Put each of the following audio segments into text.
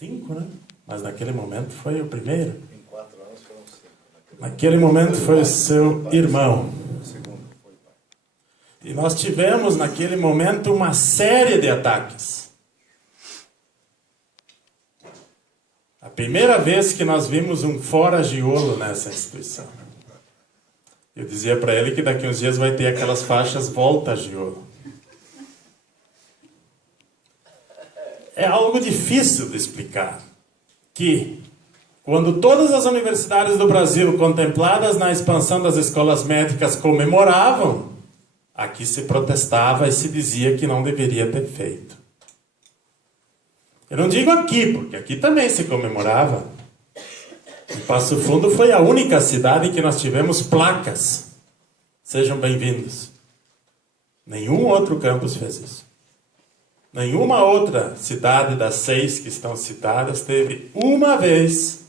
5, né? Mas naquele momento foi o primeiro. Em 4 anos foram 5. Naquele momento foi o seu irmão. O segundo foi o pai. E nós tivemos naquele momento uma série de ataques. A primeira vez que nós vimos um fora-giolo nessa instituição. Eu dizia para ele que daqui uns dias vai ter aquelas faixas volta-giolo. É algo difícil de explicar. Que, quando todas as universidades do Brasil contempladas na expansão das escolas médicas comemoravam, aqui se protestava e se dizia que não deveria ter feito. Eu não digo aqui, porque aqui também se comemorava. Em Passo Fundo foi a única cidade em que nós tivemos placas. Sejam bem-vindos. Nenhum outro campus fez isso. Nenhuma outra cidade das 6 que estão citadas teve uma vez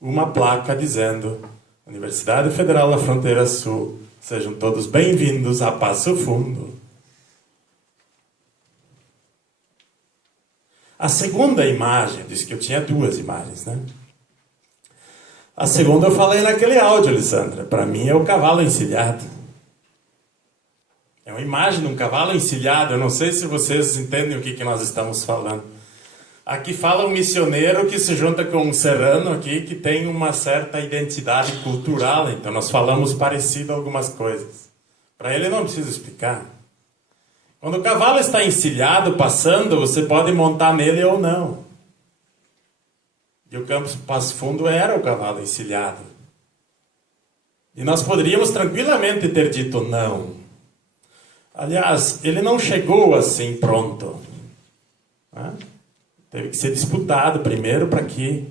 uma placa dizendo: Universidade Federal da Fronteira Sul, sejam todos bem-vindos a Passo Fundo. A segunda imagem, disse que eu tinha 2 imagens, né? A segunda eu falei naquele áudio, Alessandra. Para mim é o cavalo encilhado. É uma imagem de um cavalo encilhado. Eu não sei se vocês entendem o que nós estamos falando. Aqui fala um missioneiro que se junta com um serrano aqui, que tem uma certa identidade cultural. Então nós falamos parecido algumas coisas. Para ele não preciso explicar. Quando o cavalo está encilhado, passando, você pode montar nele ou não. E o campus Passo Fundo era o cavalo encilhado. E nós poderíamos tranquilamente ter dito não. Aliás, ele não chegou assim pronto. Teve que ser disputado primeiro para que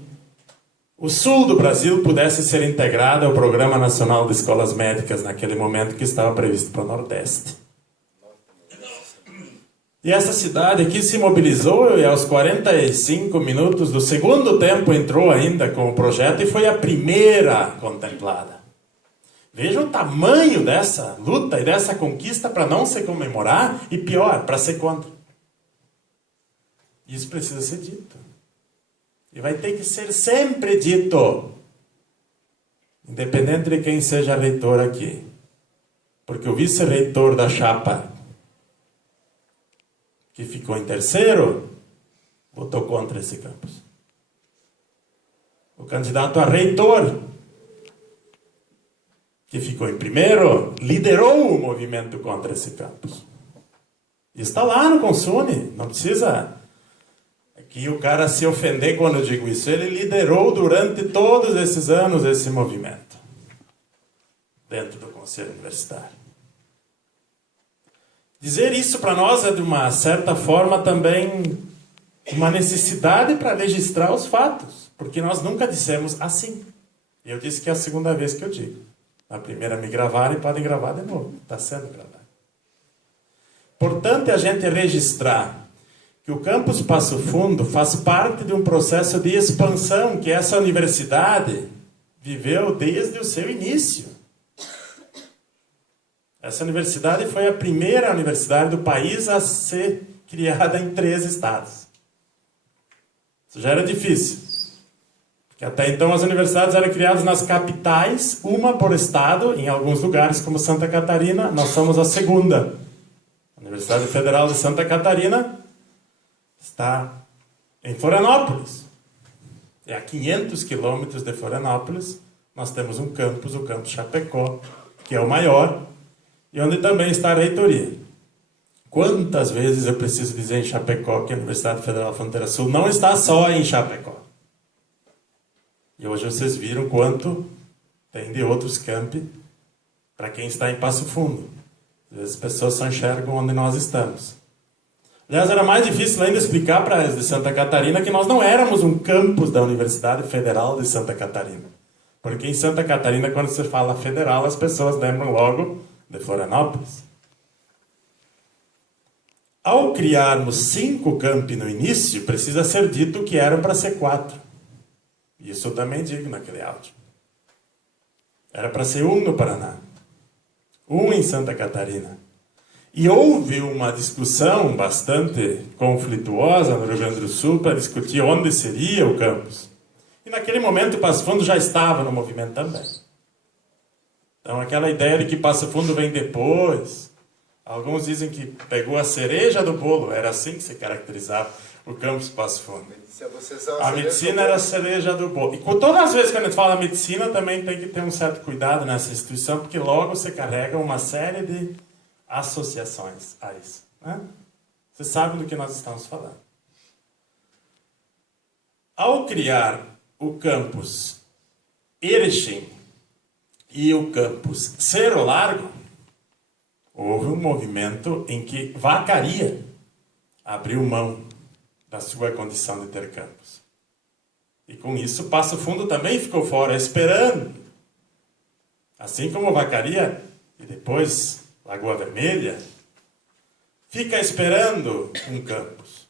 o sul do Brasil pudesse ser integrado ao Programa Nacional de Escolas Médicas naquele momento que estava previsto para o Nordeste. E essa cidade aqui se mobilizou e aos 45 minutos do segundo tempo entrou ainda com o projeto e foi a primeira contemplada. Veja o tamanho dessa luta e dessa conquista para não se comemorar e pior, para ser contra. Isso precisa ser dito. E vai ter que ser sempre dito. Independente de quem seja reitor aqui. Porque o vice-reitor da chapa que ficou em terceiro, votou contra esse campus. O candidato a reitor, que ficou em primeiro, liderou o movimento contra esse campus. E está lá no Consune, não precisa que o cara se ofender quando eu digo isso. Ele liderou durante todos esses anos esse movimento, dentro do Conselho Universitário. Dizer isso para nós é, de uma certa forma, também uma necessidade para registrar os fatos. Porque nós nunca dissemos assim. Eu disse que é a segunda vez que eu digo. Na primeira me gravaram e podem gravar de novo. Está sendo gravado. Portanto, a gente registrar que o campus Passo Fundo faz parte de um processo de expansão que essa universidade viveu desde o seu início. Essa universidade foi a primeira universidade do país a ser criada em 3 estados. Isso já era difícil. Porque até então as universidades eram criadas nas capitais, uma por estado, em alguns lugares como Santa Catarina. Nós somos a segunda. A Universidade Federal de Santa Catarina está em Florianópolis. E a 500 quilômetros de Florianópolis nós temos um campus, o campus Chapecó, que é o maior, e onde também está a reitoria. Quantas vezes eu preciso dizer em Chapecó que a Universidade Federal da Fronteira Sul não está só em Chapecó. E hoje vocês viram quanto tem de outros campi para quem está em Passo Fundo. Às vezes as pessoas só enxergam onde nós estamos. Aliás, era mais difícil ainda explicar para as de Santa Catarina que nós não éramos um campus da Universidade Federal de Santa Catarina. Porque em Santa Catarina, quando se fala federal, as pessoas lembram logo de Florianópolis. Ao criarmos 5 campi no início, precisa ser dito que eram para ser 4. Isso eu também digo naquele áudio. Era para ser 1 no Paraná. 1 em Santa Catarina. E houve uma discussão bastante conflituosa no Rio Grande do Sul para discutir onde seria o campus. E naquele momento Passo Fundo já estava no movimento também. Então aquela ideia de que Passo Fundo vem depois, alguns dizem que pegou a cereja do bolo, era assim que se caracterizava o campus Passo Fundo. A medicina era a cereja do bolo. E todas as vezes que a gente fala medicina, também tem que ter um certo cuidado nessa instituição, porque logo você carrega uma série de associações a isso. Né? Você sabe do que nós estamos falando. Ao criar o campus Erechim e o campus Cerro Largo, houve um movimento em que Vacaria abriu mão da sua condição de ter campus. E com isso, Passo Fundo também ficou fora, esperando. Assim como Vacaria e depois Lagoa Vermelha, fica esperando um campus.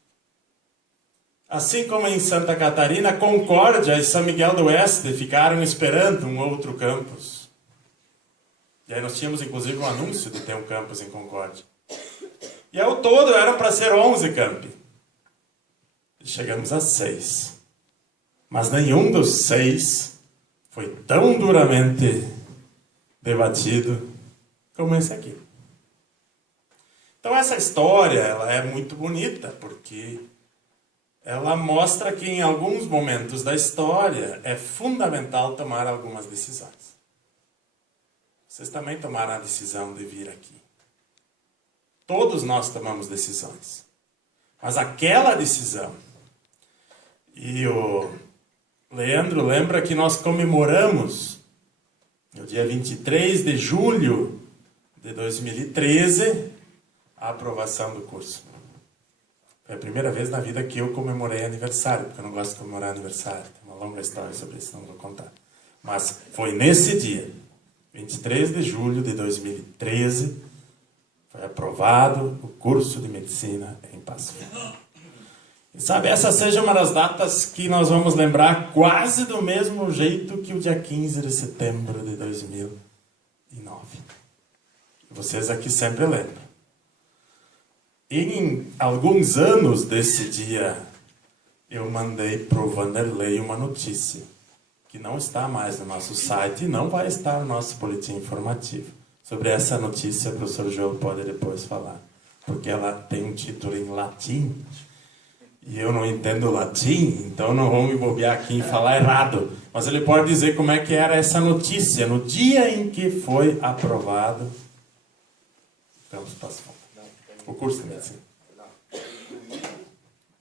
Assim como em Santa Catarina, Concórdia e São Miguel do Oeste ficaram esperando um outro campus. E aí nós tínhamos inclusive um anúncio de ter um campus em Concórdia. E ao todo eram para ser 11 campi. E chegamos a 6. Mas nenhum dos 6 foi tão duramente debatido como esse aqui. Então essa história ela é muito bonita, porque ela mostra que em alguns momentos da história é fundamental tomar algumas decisões. Vocês também tomaram a decisão de vir aqui. Todos nós tomamos decisões. Mas aquela decisão, e o Leandro lembra que nós comemoramos no dia 23 de julho de 2013 a aprovação do curso. Foi a primeira vez na vida que eu comemorei aniversário, porque eu não gosto de comemorar aniversário. Tem uma longa história sobre isso, não vou contar. Mas foi nesse dia, 23 de julho de 2013, foi aprovado o curso de medicina em Passo Fundo. E sabe, essa seja uma das datas que nós vamos lembrar quase do mesmo jeito que o dia 15 de setembro de 2009. Vocês aqui sempre lembram. Em alguns anos desse dia, eu mandei para o Vanderlei uma notícia, que não está mais no nosso site e não vai estar no nosso boletim informativo. Sobre essa notícia, o professor João pode depois falar, porque ela tem um título em latim, e eu não entendo latim, então não vou me bobear aqui em falar errado. Mas ele pode dizer como é que era essa notícia, no dia em que foi aprovado o curso de medicina.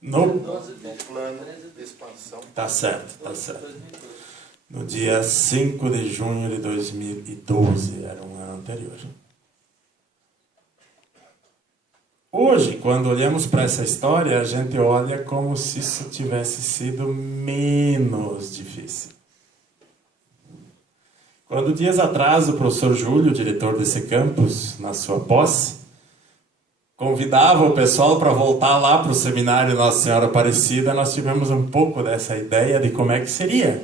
No plano de expansão. Tá certo, tá certo. No dia 5 de junho de 2012, era um ano anterior. Hoje, quando olhamos para essa história, a gente olha como se isso tivesse sido menos difícil. Quando dias atrás o professor Júlio, diretor desse campus, na sua posse, convidava o pessoal para voltar lá para o seminário Nossa Senhora Aparecida, nós tivemos um pouco dessa ideia de como é que seria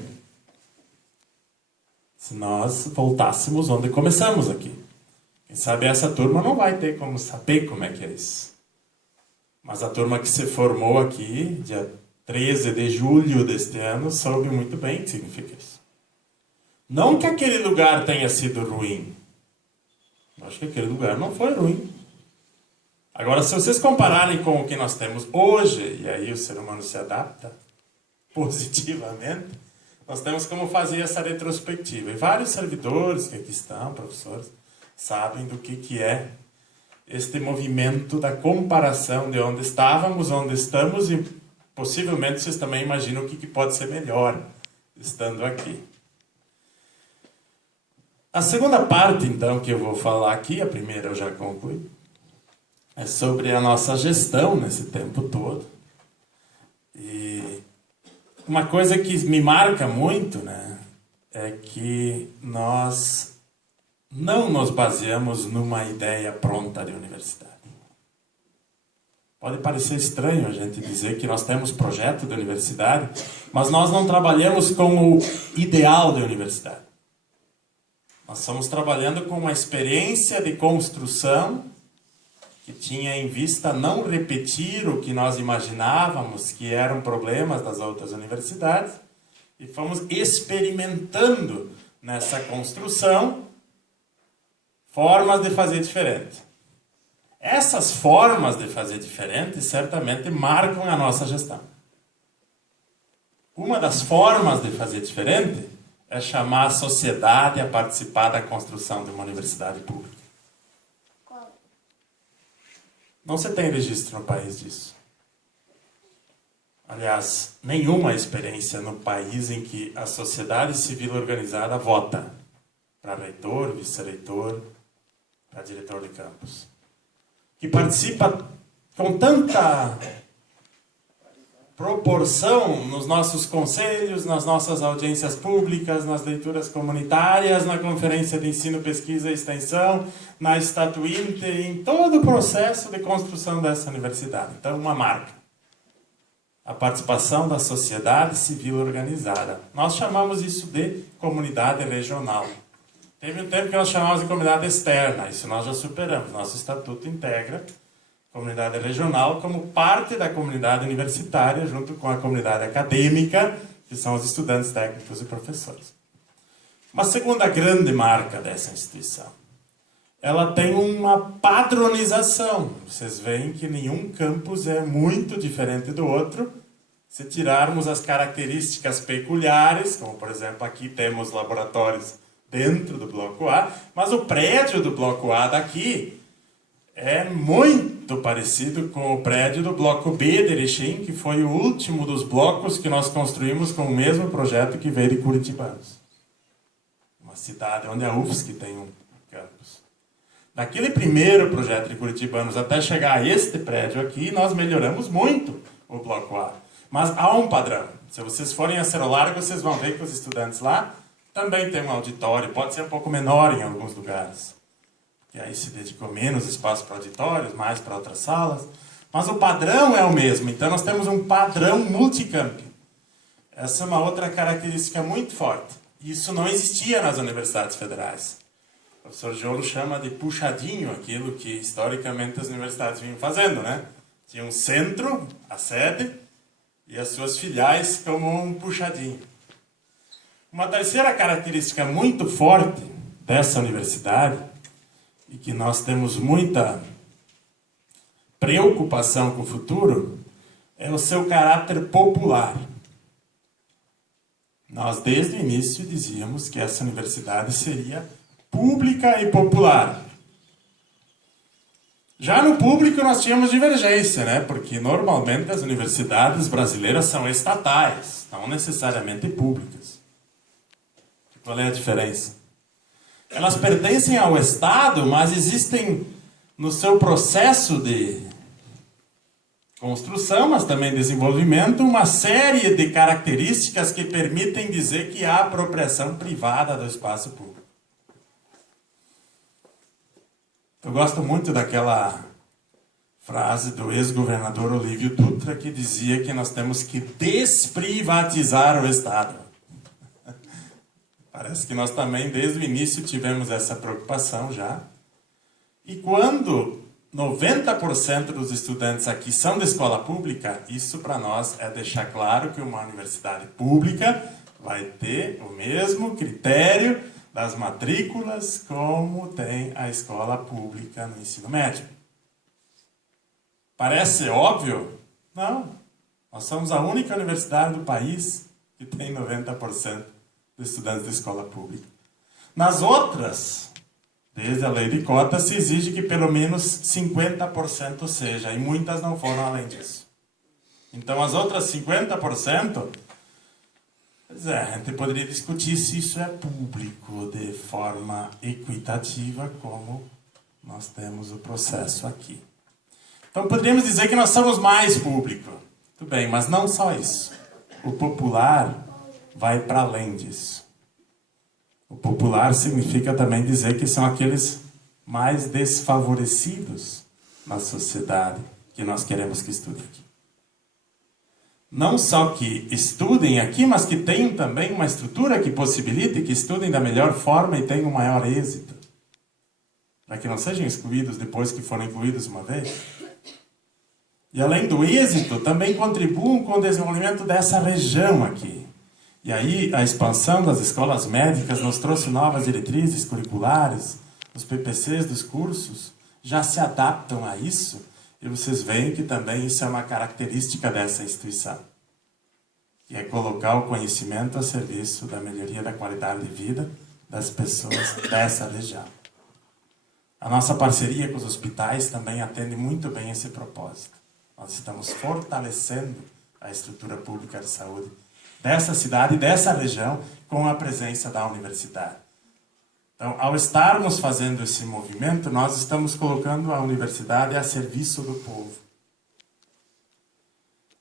se nós voltássemos onde começamos aqui. Quem sabe essa turma não vai ter como saber como é que é isso. Mas a turma que se formou aqui, dia 13 de julho deste ano, soube muito bem o que significa isso. Não que aquele lugar tenha sido ruim. Eu acho que aquele lugar não foi ruim. Agora, se vocês compararem com o que nós temos hoje, e aí o ser humano se adapta positivamente, nós temos como fazer essa retrospectiva. E vários servidores que aqui estão, professores, sabem do que é este movimento da comparação de onde estávamos, onde estamos, e possivelmente vocês também imaginam o que pode ser melhor estando aqui. A segunda parte, então, que eu vou falar aqui, a primeira eu já concluí, é sobre a nossa gestão nesse tempo todo. E uma coisa que me marca muito, né, é que nós não nos baseamos numa ideia pronta de universidade. Pode parecer estranho a gente dizer que nós temos projeto de universidade, mas nós não trabalhamos com o ideal de universidade. Nós estamos trabalhando com uma experiência de construção que tinha em vista não repetir o que nós imaginávamos que eram problemas das outras universidades, e fomos experimentando nessa construção formas de fazer diferente. Essas formas de fazer diferente certamente marcam a nossa gestão. Uma das formas de fazer diferente é chamar a sociedade a participar da construção de uma universidade pública. Qual? Não se tem registro no país disso. Aliás, nenhuma experiência no país em que a sociedade civil organizada vota para reitor, vice-reitor, para diretor de campus. Que participa com tanta proporção nos nossos conselhos, nas nossas audiências públicas, nas leituras comunitárias, na conferência de ensino, pesquisa e extensão, na estatuinte, em todo o processo de construção dessa universidade. Então, uma marca. A participação da sociedade civil organizada. Nós chamamos isso de comunidade regional. Teve um tempo que nós chamávamos de comunidade externa, isso nós já superamos. Nosso estatuto integra a comunidade regional como parte da comunidade universitária, junto com a comunidade acadêmica, que são os estudantes técnicos e professores. Uma segunda grande marca dessa instituição, ela tem uma padronização. Vocês veem que nenhum campus é muito diferente do outro. Se tirarmos as características peculiares, como por exemplo aqui temos laboratórios dentro do bloco A, mas o prédio do bloco A daqui é muito parecido com o prédio do bloco B de Erechim, que foi o último dos blocos que nós construímos com o mesmo projeto que veio de Curitibanos. Uma cidade onde a UFSC tem um campus. Daquele primeiro projeto de Curitibanos até chegar a este prédio aqui, nós melhoramos muito o bloco A. Mas há um padrão. Se vocês forem a Cerro Largo, vocês vão ver que os estudantes lá também têm um auditório, pode ser um pouco menor em alguns lugares. E aí se dedicou menos espaço para auditórios, mais para outras salas. Mas o padrão é o mesmo, então nós temos um padrão multicamp. Essa é uma outra característica muito forte. Isso não existia nas universidades federais. O professor Jolo chama de puxadinho aquilo que historicamente as universidades vinham fazendo, né? Tinha um centro, a sede, e as suas filiais como um puxadinho. Uma terceira característica muito forte dessa universidade, e que nós temos muita preocupação com o futuro, é o seu caráter popular. Nós, desde o início, dizíamos que essa universidade seria pública e popular. Já no público nós tínhamos divergência, né? Porque normalmente as universidades brasileiras são estatais, não necessariamente públicas. Qual é a diferença? Elas pertencem ao Estado, mas existem no seu processo de construção, mas também desenvolvimento, uma série de características que permitem dizer que há apropriação privada do espaço público. Eu gosto muito daquela frase do ex-governador Olívio Dutra, que dizia que nós temos que desprivatizar o Estado. Parece que nós também, desde o início, tivemos essa preocupação já. E quando 90% dos estudantes aqui são de escola pública, isso para nós é deixar claro que uma universidade pública vai ter o mesmo critério das matrículas como tem a escola pública no ensino médio. Parece óbvio? Não. Nós somos a única universidade do país que tem 90% de estudantes de escola pública. Nas outras, desde a lei de cotas, se exige que pelo menos 50% seja, e muitas não foram além disso. Então, as outras 50%, a gente poderia discutir se isso é público de forma equitativa, como nós temos o processo aqui. Então, poderíamos dizer que nós somos mais público. Tudo bem, mas não só isso. O popular vai para além disso. O popular significa também dizer que são aqueles mais desfavorecidos na sociedade que nós queremos que estudem aqui. Não só que estudem aqui, mas que tenham também uma estrutura que possibilite que estudem da melhor forma e tenham maior êxito. para que não sejam excluídos depois que foram incluídos uma vez. E além do êxito, também contribuam com o desenvolvimento dessa região aqui. E aí a expansão das escolas médicas nos trouxe novas diretrizes curriculares, os PPCs dos cursos já se adaptam a isso, e vocês veem que também isso é uma característica dessa instituição, que é colocar o conhecimento a serviço da melhoria da qualidade de vida das pessoas dessa região. A nossa parceria com os hospitais também atende muito bem esse propósito. Nós estamos fortalecendo a estrutura pública de saúde dessa cidade e dessa região com a presença da universidade. Então, ao estarmos fazendo esse movimento, nós estamos colocando a universidade a serviço do povo.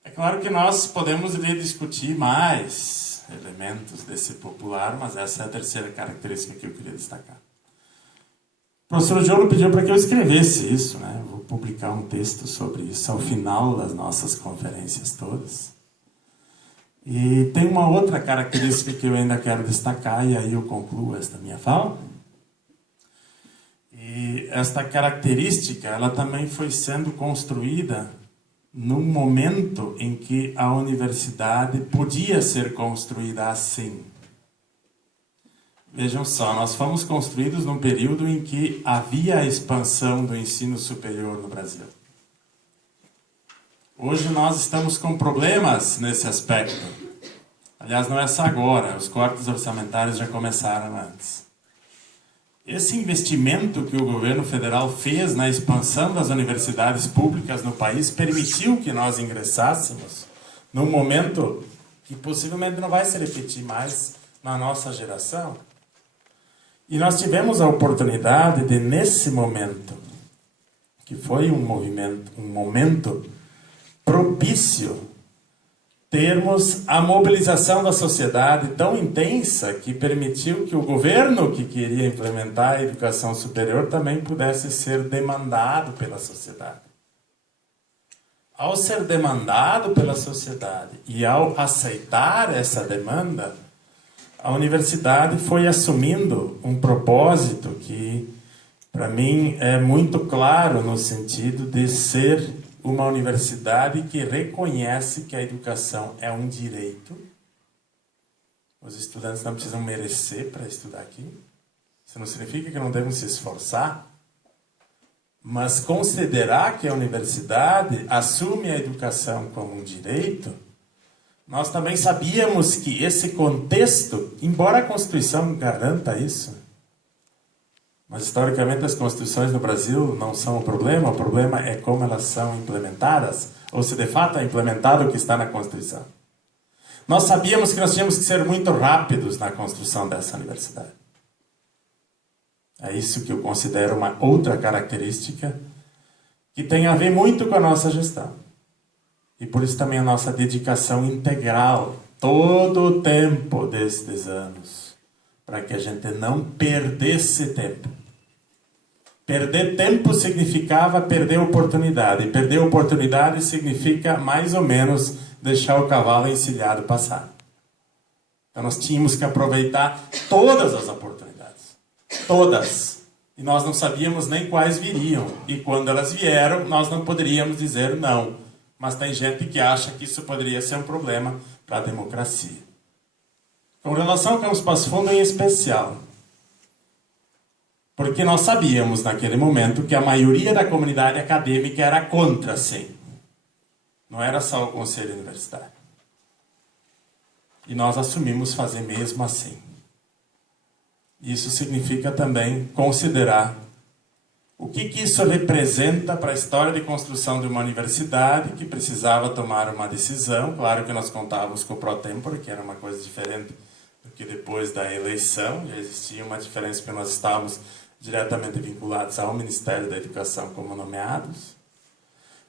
É claro que nós podemos discutir mais elementos desse popular, mas essa é a terceira característica que eu queria destacar. O professor João pediu para que eu escrevesse isso, né? Vou publicar um texto sobre isso ao final das nossas conferências todas. E tem uma outra característica que eu ainda quero destacar, e aí eu concluo esta minha fala. E esta característica, ela também foi sendo construída num momento em que a universidade podia ser construída assim. Vejam só, nós fomos construídos num período em que havia a expansão do ensino superior no Brasil. Hoje nós estamos com problemas nesse aspecto. Aliás, não é só agora, os cortes orçamentários já começaram antes. Esse investimento que o governo federal fez na expansão das universidades públicas no país permitiu que nós ingressássemos num momento que possivelmente não vai se repetir mais na nossa geração. E nós tivemos a oportunidade de, nesse momento, que foi um momento propício, termos a mobilização da sociedade tão intensa que permitiu que o governo que queria implementar a educação superior também pudesse ser demandado pela sociedade. Ao ser demandado pela sociedade e ao aceitar essa demanda, a universidade foi assumindo um propósito que, para mim, é muito claro no sentido de ser uma universidade que reconhece que a educação é um direito. Os estudantes não precisam merecer para estudar aqui. Isso não significa que não devem se esforçar, mas considerar que a universidade assume a educação como um direito. Nós também sabíamos que esse contexto, embora a Constituição garanta isso, mas historicamente as Constituições no Brasil não são o problema é como elas são implementadas, ou se de fato é implementado o que está na Constituição. Nós sabíamos que nós tínhamos que ser muito rápidos na construção dessa universidade. É isso que eu considero uma outra característica que tem a ver muito com a nossa gestão. E por isso também a nossa dedicação integral, todo o tempo destes anos, para que a gente não perdesse tempo. Perder tempo significava perder oportunidade. E perder oportunidade significa, mais ou menos, deixar o cavalo encilhado passar. Então nós tínhamos que aproveitar todas as oportunidades. Todas. E nós não sabíamos nem quais viriam. E quando elas vieram, nós não poderíamos dizer não. Mas tem gente que acha que isso poderia ser um problema para a democracia. Com relação ao Campus Passo Fundo em especial, porque nós sabíamos naquele momento que a maioria da comunidade acadêmica era contra, sim. Não era só o Conselho Universitário. E nós assumimos fazer mesmo assim. Isso significa também considerar o que isso representa para a história de construção de uma universidade que precisava tomar uma decisão. Claro que nós contávamos com o pró-tempore, que era uma coisa diferente do que depois da eleição. Já existia uma diferença porque nós estávamos diretamente vinculados ao Ministério da Educação como nomeados.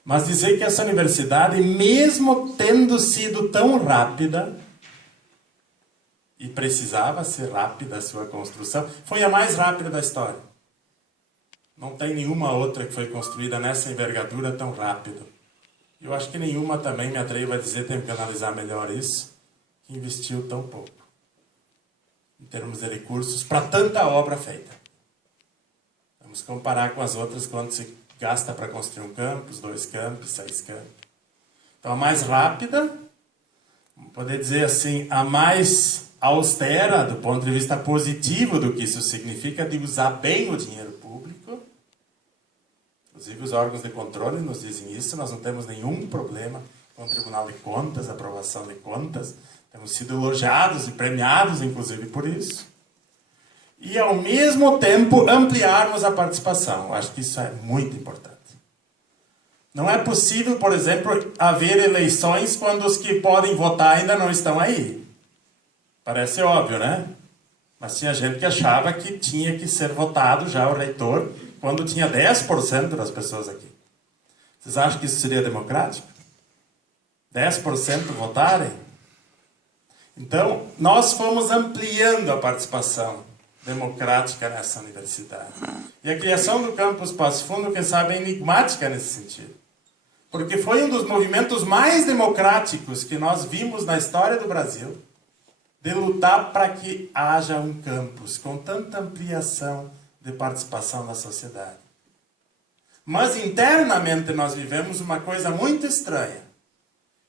Mas dizer que essa universidade, mesmo tendo sido tão rápida, e precisava ser rápida a sua construção, foi a mais rápida da história. Não tem nenhuma outra que foi construída nessa envergadura tão rápido. Eu acho que nenhuma também, me atrevo a dizer, tem que analisar melhor isso, que investiu tão pouco, em termos de recursos, para tanta obra feita. Vamos comparar com as outras, quanto se gasta para construir um campus, 2 campos, 6 campos. Então, a mais rápida, vamos poder dizer assim, a mais austera, do ponto de vista positivo do que isso significa, de usar bem o dinheiro público. Inclusive, os órgãos de controle nos dizem isso, nós não temos nenhum problema com o Tribunal de Contas, aprovação de contas. Temos sido elogiados e premiados, inclusive, por isso. E, ao mesmo tempo, ampliarmos a participação. Eu acho que isso é muito importante. Não é possível, por exemplo, haver eleições quando os que podem votar ainda não estão aí. Parece óbvio, né? Mas tinha gente que achava que tinha que ser votado já o reitor quando tinha 10% das pessoas aqui. Vocês acham que isso seria democrático? 10% votarem? Então, nós fomos ampliando a participação democrática nessa universidade. E a criação do campus Passo Fundo, quem sabe, é enigmática nesse sentido. Porque foi um dos movimentos mais democráticos que nós vimos na história do Brasil, de lutar para que haja um campus com tanta ampliação de participação da sociedade. Mas internamente nós vivemos uma coisa muito estranha,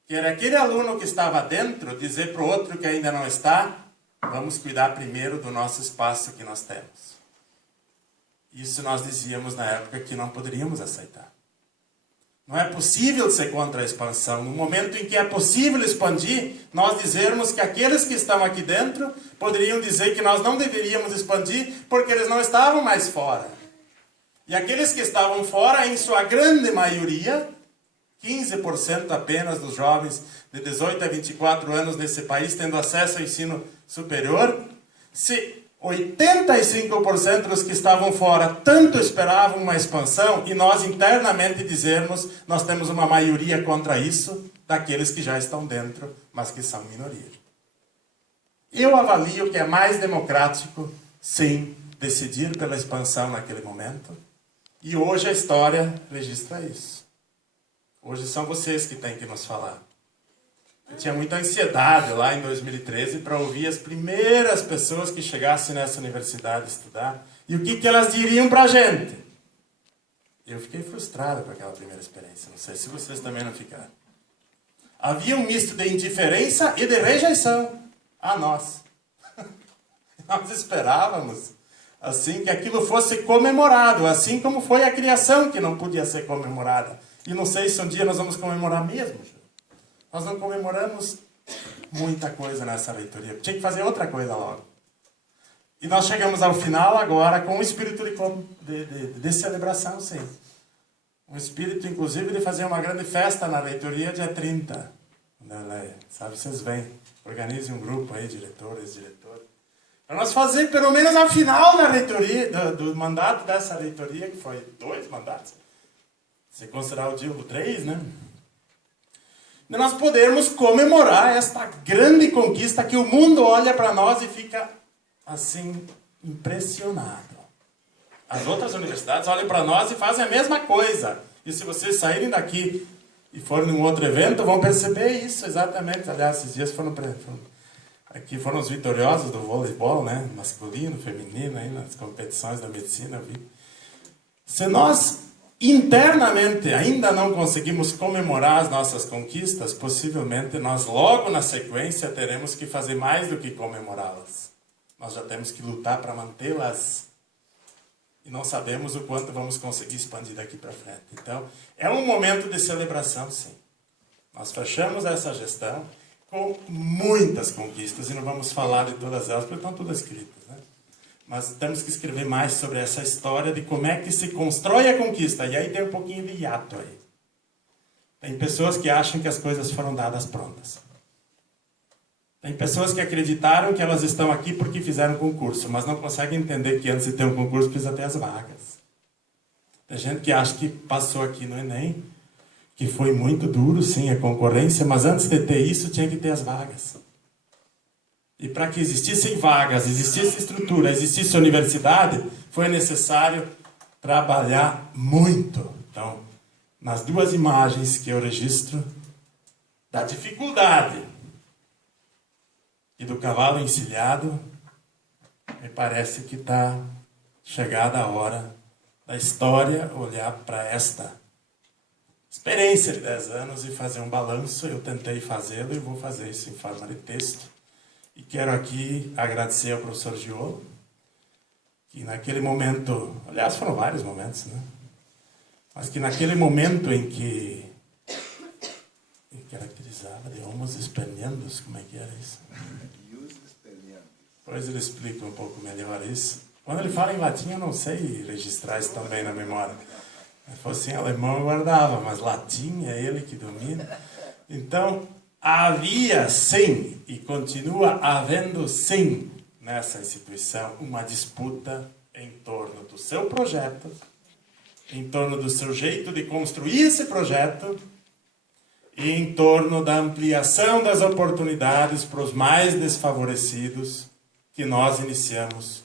que era aquele aluno que estava dentro dizer para o outro que ainda não está: vamos cuidar primeiro do nosso espaço que nós temos. Isso nós dizíamos na época que não poderíamos aceitar. Não é possível ser contra a expansão. No momento em que é possível expandir, nós dizermos que aqueles que estão aqui dentro poderiam dizer que nós não deveríamos expandir porque eles não estavam mais fora. E aqueles que estavam fora, em sua grande maioria, 15% apenas dos jovens de 18 a 24 anos nesse país tendo acesso ao ensino superior, se 85% dos que estavam fora tanto esperavam uma expansão, e nós internamente dizermos, nós temos uma maioria contra isso, daqueles que já estão dentro, mas que são minoria. Eu avalio que é mais democrático, sim, decidir pela expansão naquele momento, e hoje a história registra isso. Hoje são vocês que têm que nos falar. Eu tinha muita ansiedade lá em 2013 para ouvir as primeiras pessoas que chegassem nessa universidade estudar e o que elas diriam para a gente. Eu fiquei frustrado com aquela primeira experiência. Não sei se vocês também não ficaram. Havia um misto de indiferença e de rejeição a nós. Nós esperávamos assim que aquilo fosse comemorado, assim como foi a criação que não podia ser comemorada. E não sei se um dia nós vamos comemorar mesmo. Nós não comemoramos muita coisa nessa reitoria. Tinha que fazer outra coisa logo. E nós chegamos ao final agora com um espírito de celebração, sim. Um espírito, inclusive, de fazer uma grande festa na reitoria dia 30. Sabe, vocês vêm, organizem um grupo aí, diretores. Para nós fazer, pelo menos, ao final da reitoria, do mandato dessa reitoria, que foi 2 mandatos. Se considerar o Dilma 3, né? De nós podermos comemorar esta grande conquista que o mundo olha para nós e fica, assim, impressionado. As outras universidades olham para nós e fazem a mesma coisa. E se vocês saírem daqui e forem num outro evento, vão perceber isso exatamente. Aliás, esses dias aqui foram os vitoriosos do voleibol, né? Masculino, feminino, aí nas competições da medicina, eu vi. Se nós internamente ainda não conseguimos comemorar as nossas conquistas, possivelmente nós logo na sequência teremos que fazer mais do que comemorá-las. Nós já temos que lutar para mantê-las e não sabemos o quanto vamos conseguir expandir daqui para frente. Então, é um momento de celebração, sim. Nós fechamos essa gestão com muitas conquistas e não vamos falar de todas elas porque estão todas escritas, né? Mas temos que escrever mais sobre essa história de como é que se constrói a conquista. E aí tem um pouquinho de hiato aí. Tem pessoas que acham que as coisas foram dadas prontas. Tem pessoas que acreditaram que elas estão aqui porque fizeram concurso, mas não conseguem entender que antes de ter um concurso precisa ter as vagas. Tem gente que acha que passou aqui no Enem, que foi muito duro, sim, a concorrência, mas antes de ter isso tinha que ter as vagas. E para que existissem vagas, existisse estrutura, existisse universidade, foi necessário trabalhar muito. Então, nas 2 imagens que eu registro, da dificuldade e do cavalo encilhado, me parece que está chegada a hora da história, olhar para esta experiência de 10 anos e fazer um balanço. Eu tentei fazê-lo e vou fazer isso em forma de texto. E quero aqui agradecer ao professor Giolo, que naquele momento, aliás, foram vários momentos, né? Mas que naquele momento em que ele caracterizava de homos esperneandos, como é que era isso? Depois ele explica um pouco melhor isso. Quando ele fala em latim, eu não sei registrar isso tão bem na memória. Se fosse em alemão, eu guardava, mas latim é ele que domina. Então, havia sim, e continua havendo sim, nessa instituição, uma disputa em torno do seu projeto, em torno do seu jeito de construir esse projeto, e em torno da ampliação das oportunidades para os mais desfavorecidos que nós iniciamos.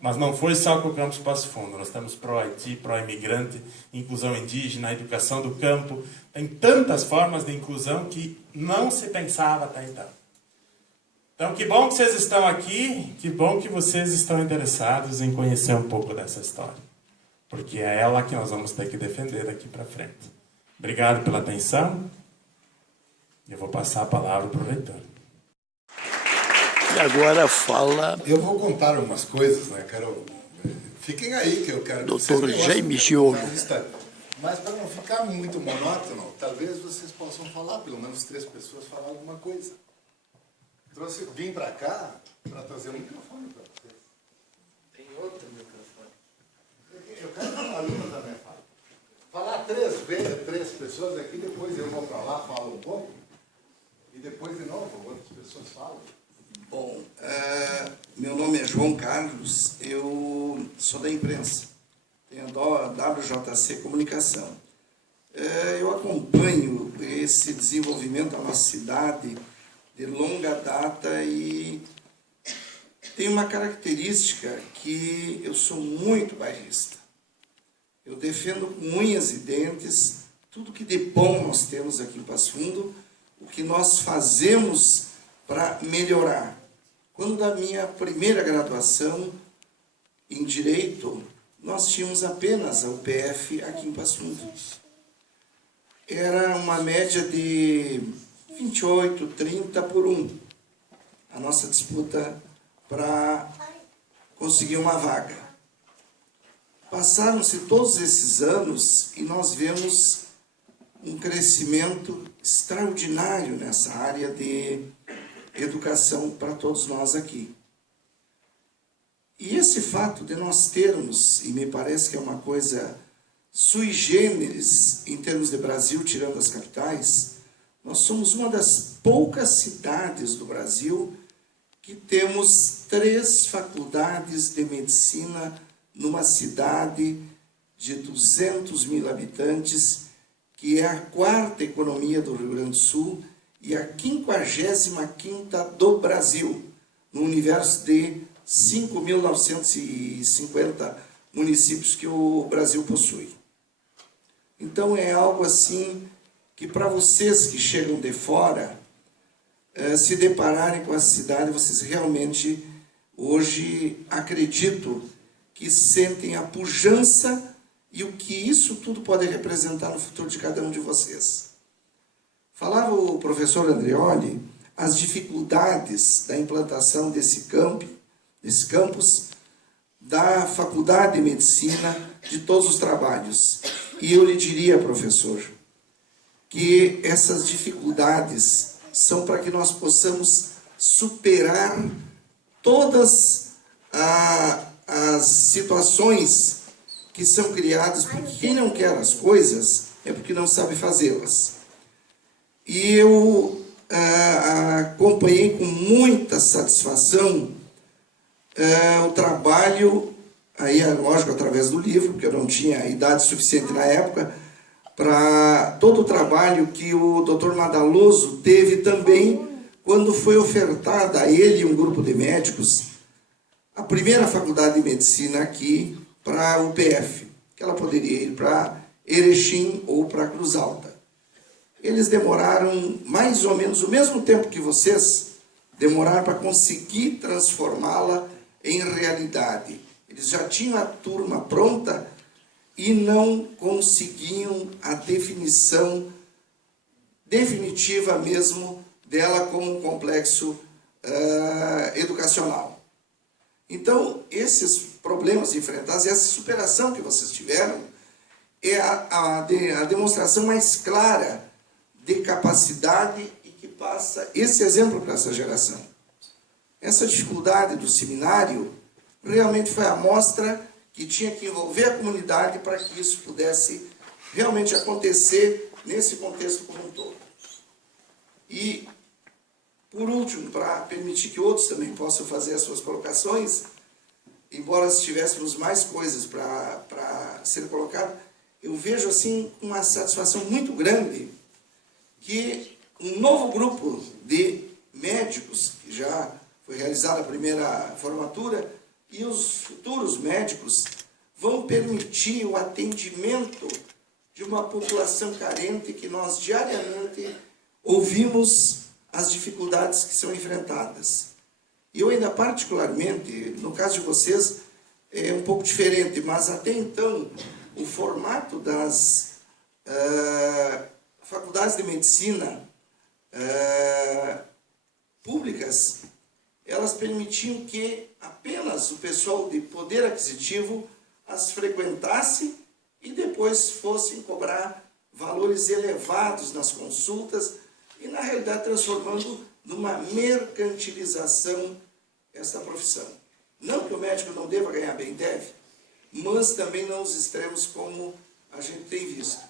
Mas não foi só com o Campus Passo Fundo. Nós temos pró-Haiti, pró-imigrante, inclusão indígena, educação do campo. Tem tantas formas de inclusão que não se pensava até então. Então, que bom que vocês estão aqui, que bom que vocês estão interessados em conhecer um pouco dessa história. Porque é ela que nós vamos ter que defender daqui para frente. Obrigado pela atenção. Eu vou passar a palavra para o reitor. E agora fala... Eu vou contar umas coisas, né? Fiquem aí que eu quero... Doutor Jaime Giolo. Mas para não ficar muito monótono, talvez vocês possam falar, pelo menos 3 pessoas falar alguma coisa. Vim para cá para trazer um microfone para vocês. Tem outro microfone. Eu quero que aluno também fale. Falar 3 pessoas aqui, depois eu vou para lá, falo um pouco, e depois de novo outras pessoas falam. Bom, meu nome é João Carlos, eu sou da imprensa, tenho a WJC Comunicação. Eu acompanho esse desenvolvimento da nossa cidade de longa data e tem uma característica que eu sou muito bairrista. Eu defendo com unhas e dentes tudo que de bom nós temos aqui em Passo Fundo, o que nós fazemos para melhorar. Quando da minha primeira graduação em Direito, nós tínhamos apenas a UPF aqui em Passo Fundo. Era uma média de 28, 30 por 1. A nossa disputa para conseguir uma vaga. Passaram-se todos esses anos e nós vemos um crescimento extraordinário nessa área de educação para todos nós aqui. E esse fato de nós termos, e me parece que é uma coisa sui generis em termos de Brasil, tirando as capitais, nós somos uma das poucas cidades do Brasil que temos 3 faculdades de medicina numa cidade de 200 mil habitantes, que é a 4ª economia do Rio Grande do Sul e a 55ª do Brasil, no universo de 5.950 municípios que o Brasil possui. Então é algo assim que para vocês que chegam de fora, se depararem com a cidade, vocês realmente hoje acredito que sentem a pujança e o que isso tudo pode representar no futuro de cada um de vocês. Falava o professor Andreoli as dificuldades da implantação desse campus, da Faculdade de Medicina, de todos os trabalhos. E eu lhe diria, professor, que essas dificuldades são para que nós possamos superar todas as situações que são criadas, porque quem não quer as coisas é porque não sabe fazê-las. E eu acompanhei com muita satisfação o trabalho, aí é lógico, através do livro, porque eu não tinha idade suficiente na época, para todo o trabalho que o Dr. Madaloso teve também quando foi ofertada a ele e um grupo de médicos a primeira faculdade de medicina aqui para a UPF, que ela poderia ir para Erechim ou para Cruz Alta. Eles demoraram mais ou menos o mesmo tempo que vocês demoraram para conseguir transformá-la em realidade. Eles já tinham a turma pronta e não conseguiam a definição definitiva mesmo dela como um complexo educacional. Então, esses problemas enfrentados, essa superação que vocês tiveram, é a demonstração mais clara de capacidade e que passa esse exemplo para essa geração. Essa dificuldade do seminário realmente foi a mostra que tinha que envolver a comunidade para que isso pudesse realmente acontecer nesse contexto como um todo. E, por último, para permitir que outros também possam fazer as suas colocações, embora se tivéssemos mais coisas para ser colocado, eu vejo assim uma satisfação muito grande que um novo grupo de médicos, que já foi realizada a primeira formatura, e os futuros médicos vão permitir o atendimento de uma população carente que nós diariamente ouvimos as dificuldades que são enfrentadas. E eu ainda particularmente, no caso de vocês, é um pouco diferente, mas até então o formato das faculdades de medicina públicas, elas permitiam que apenas o pessoal de poder aquisitivo as frequentasse e depois fossem cobrar valores elevados nas consultas e, na realidade, transformando numa mercantilização essa profissão. Não que o médico não deva ganhar bem, deve, mas também não os extremos como a gente tem visto.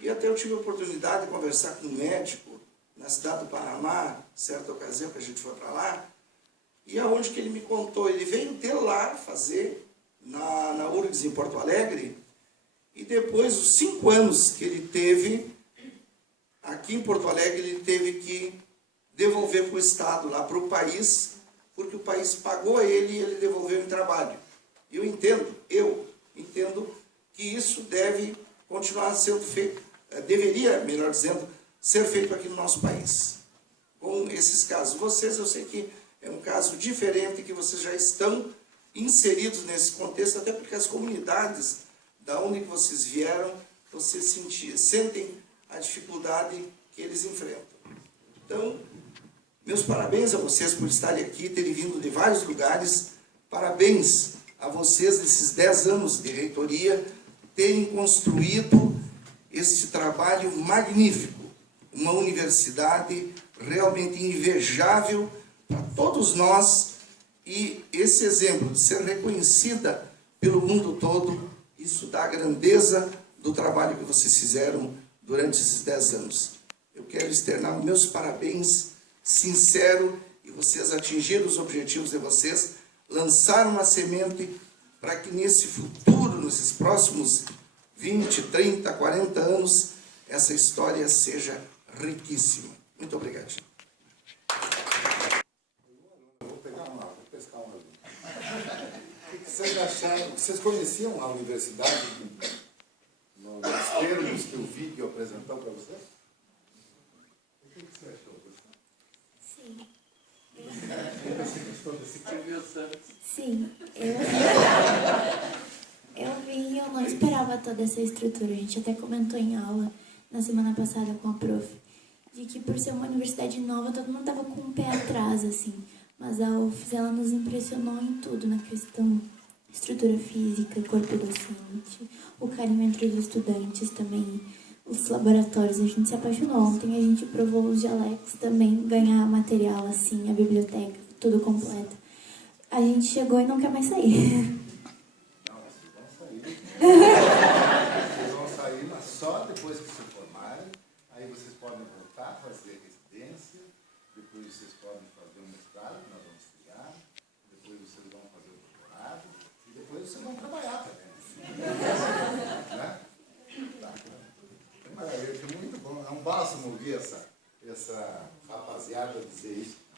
E até eu tive a oportunidade de conversar com um médico na cidade do Panamá, certa ocasião que a gente foi para lá, e aonde que ele me contou, ele veio de lá fazer, na URGS em Porto Alegre, e depois, os 5 anos que ele teve aqui em Porto Alegre, ele teve que devolver para o Estado, lá para o país, porque o país pagou a ele e ele devolveu em trabalho. Eu entendo que isso deve continuar sendo feito, deveria, melhor dizendo, ser feito aqui no nosso país. Com esses casos, vocês, eu sei que é um caso diferente, que vocês já estão inseridos nesse contexto, até porque as comunidades da onde que vocês vieram, vocês sentem a dificuldade que eles enfrentam. Então, meus parabéns a vocês por estarem aqui, terem vindo de vários lugares. Parabéns a vocês nesses 10 anos de reitoria, terem construído esse trabalho magnífico. Uma universidade realmente invejável para todos nós, e esse exemplo de ser reconhecida pelo mundo todo, isso dá a grandeza do trabalho que vocês fizeram durante esses 10 anos. Eu quero externar meus parabéns sincero, e vocês atingiram os objetivos de vocês, lançaram uma semente para que nesse futuro, nesses próximos 20, 30, 40 anos, essa história seja riquíssima. Muito obrigado. Vou pescar uma. O que vocês acharam? Vocês conheciam a universidade nos termos que o vídeo apresentou para vocês? O que você achou? Sim. Sim, Eu vi e eu não esperava toda essa estrutura. A gente até comentou em aula na semana passada com a prof, de que por ser uma universidade nova, todo mundo tava com o pé atrás, assim. Mas a UFES, ela nos impressionou em tudo, na questão estrutura física, corpo docente, o carinho entre os estudantes também, os laboratórios. A gente se apaixonou. Ontem a gente provou os dialectos também, ganhar material, assim, a biblioteca, tudo completo. A gente chegou e não quer mais sair. Não, vocês vão sair. Vocês vão sair, mas só depois que se formarem. Aí vocês podem voltar a fazer residência, depois vocês podem fazer um mestrado, que nós vamos criar, depois vocês vão fazer o doutorado, e depois vocês vão trabalhar também. Né? Tá. É maravilha, é muito bom. É um bálsamo ouvir essa rapaziada dizer isso.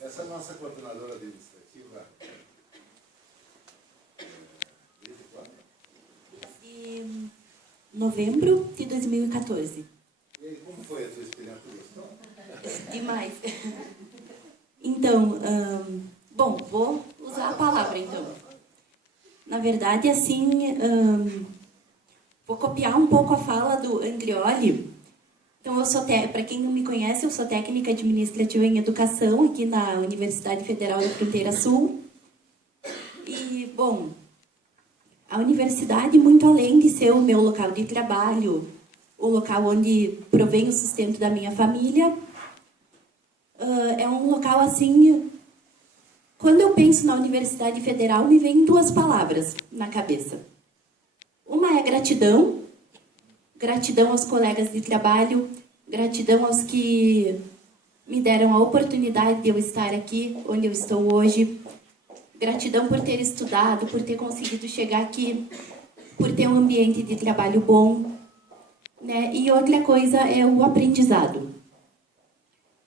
Essa é a nossa coordenadora administrativa. Desde quando? De novembro de 2014. E aí, como foi a tua experiência? Gostou? Demais. Então, Então, bom, vou usar a palavra, então. Na verdade, assim, vou copiar um pouco a fala do Andrioli. Então, para quem não me conhece, eu sou técnica administrativa em educação aqui na Universidade Federal da Fronteira Sul. E, bom, a universidade, muito além de ser o meu local de trabalho, o local onde provém o sustento da minha família, é um local, assim... Quando eu penso na Universidade Federal, me vêm duas palavras na cabeça. Uma é gratidão. Gratidão aos colegas de trabalho, gratidão aos que me deram a oportunidade de eu estar aqui, onde eu estou hoje. Gratidão por ter estudado, por ter conseguido chegar aqui, por ter um ambiente de trabalho bom, né? E outra coisa é o aprendizado.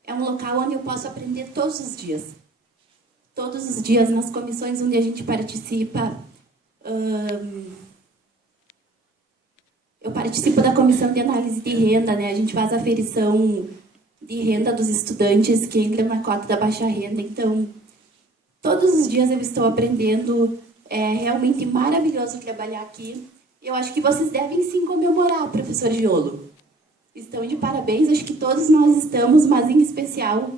É um local onde eu posso aprender todos os dias. Todos os dias, nas comissões onde a gente participa. Eu participo da comissão de análise de renda, né? A gente faz a aferição de renda dos estudantes que entram na cota da baixa renda. Então, todos os dias eu estou aprendendo. É realmente maravilhoso trabalhar aqui. Eu acho que vocês devem sim comemorar, professor Giolo. Estão de parabéns, acho que todos nós estamos, mas em especial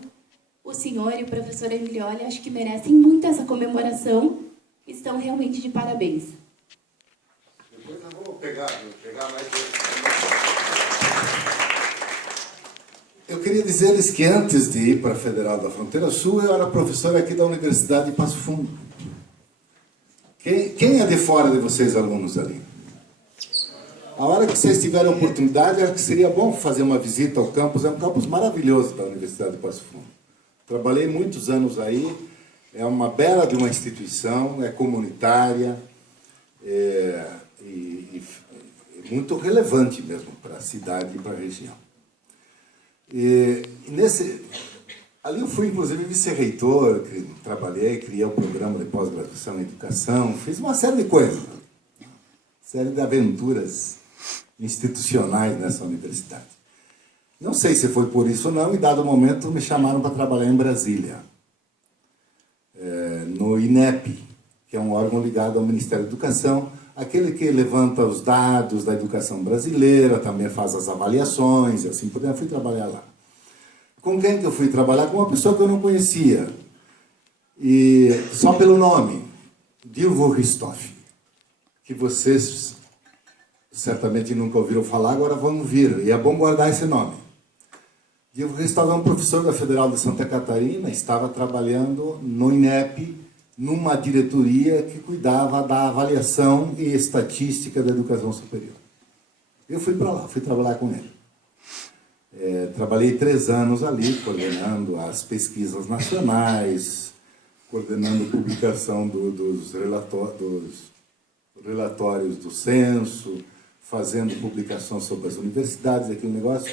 o senhor e o professor Andrioli, acho que merecem muito essa comemoração. Estão realmente de parabéns. Depois eu vou pegar mais Eu queria dizer-lhes que antes de ir para a Federal da Fronteira Sul, eu era professor aqui da Universidade de Passo Fundo. Quem é de fora de vocês, alunos ali? A hora que vocês tiverem oportunidade, acho que seria bom fazer uma visita ao campus. É um campus maravilhoso da Universidade de Passo Fundo. Trabalhei muitos anos aí. É uma bela de uma instituição, é comunitária, e muito relevante mesmo para a cidade e para a região. Ali eu fui, inclusive, vice-reitor, trabalhei, criei o programa de pós-graduação em educação, fiz uma série de coisas, série de aventuras institucionais nessa universidade. Não sei se foi por isso ou não, em dado momento me chamaram para trabalhar em Brasília, no INEP, que é um órgão ligado ao Ministério da Educação, aquele que levanta os dados da educação brasileira, também faz as avaliações, e assim por diante. Fui trabalhar lá. Com quem que eu fui trabalhar? Com uma pessoa que eu não conhecia, e só pelo nome, Dilvo Ristoff, que vocês certamente nunca ouviram falar, agora vão vir, e é bom guardar esse nome. Dilvo Ristoff é um professor da Federal de Santa Catarina, estava trabalhando no INEP, numa diretoria que cuidava da avaliação e estatística da educação superior. Eu fui para lá, fui trabalhar com ele. Trabalhei 3 anos ali, coordenando as pesquisas nacionais, coordenando a publicação dos relatórios do censo, fazendo publicação sobre as universidades, aquele negócio.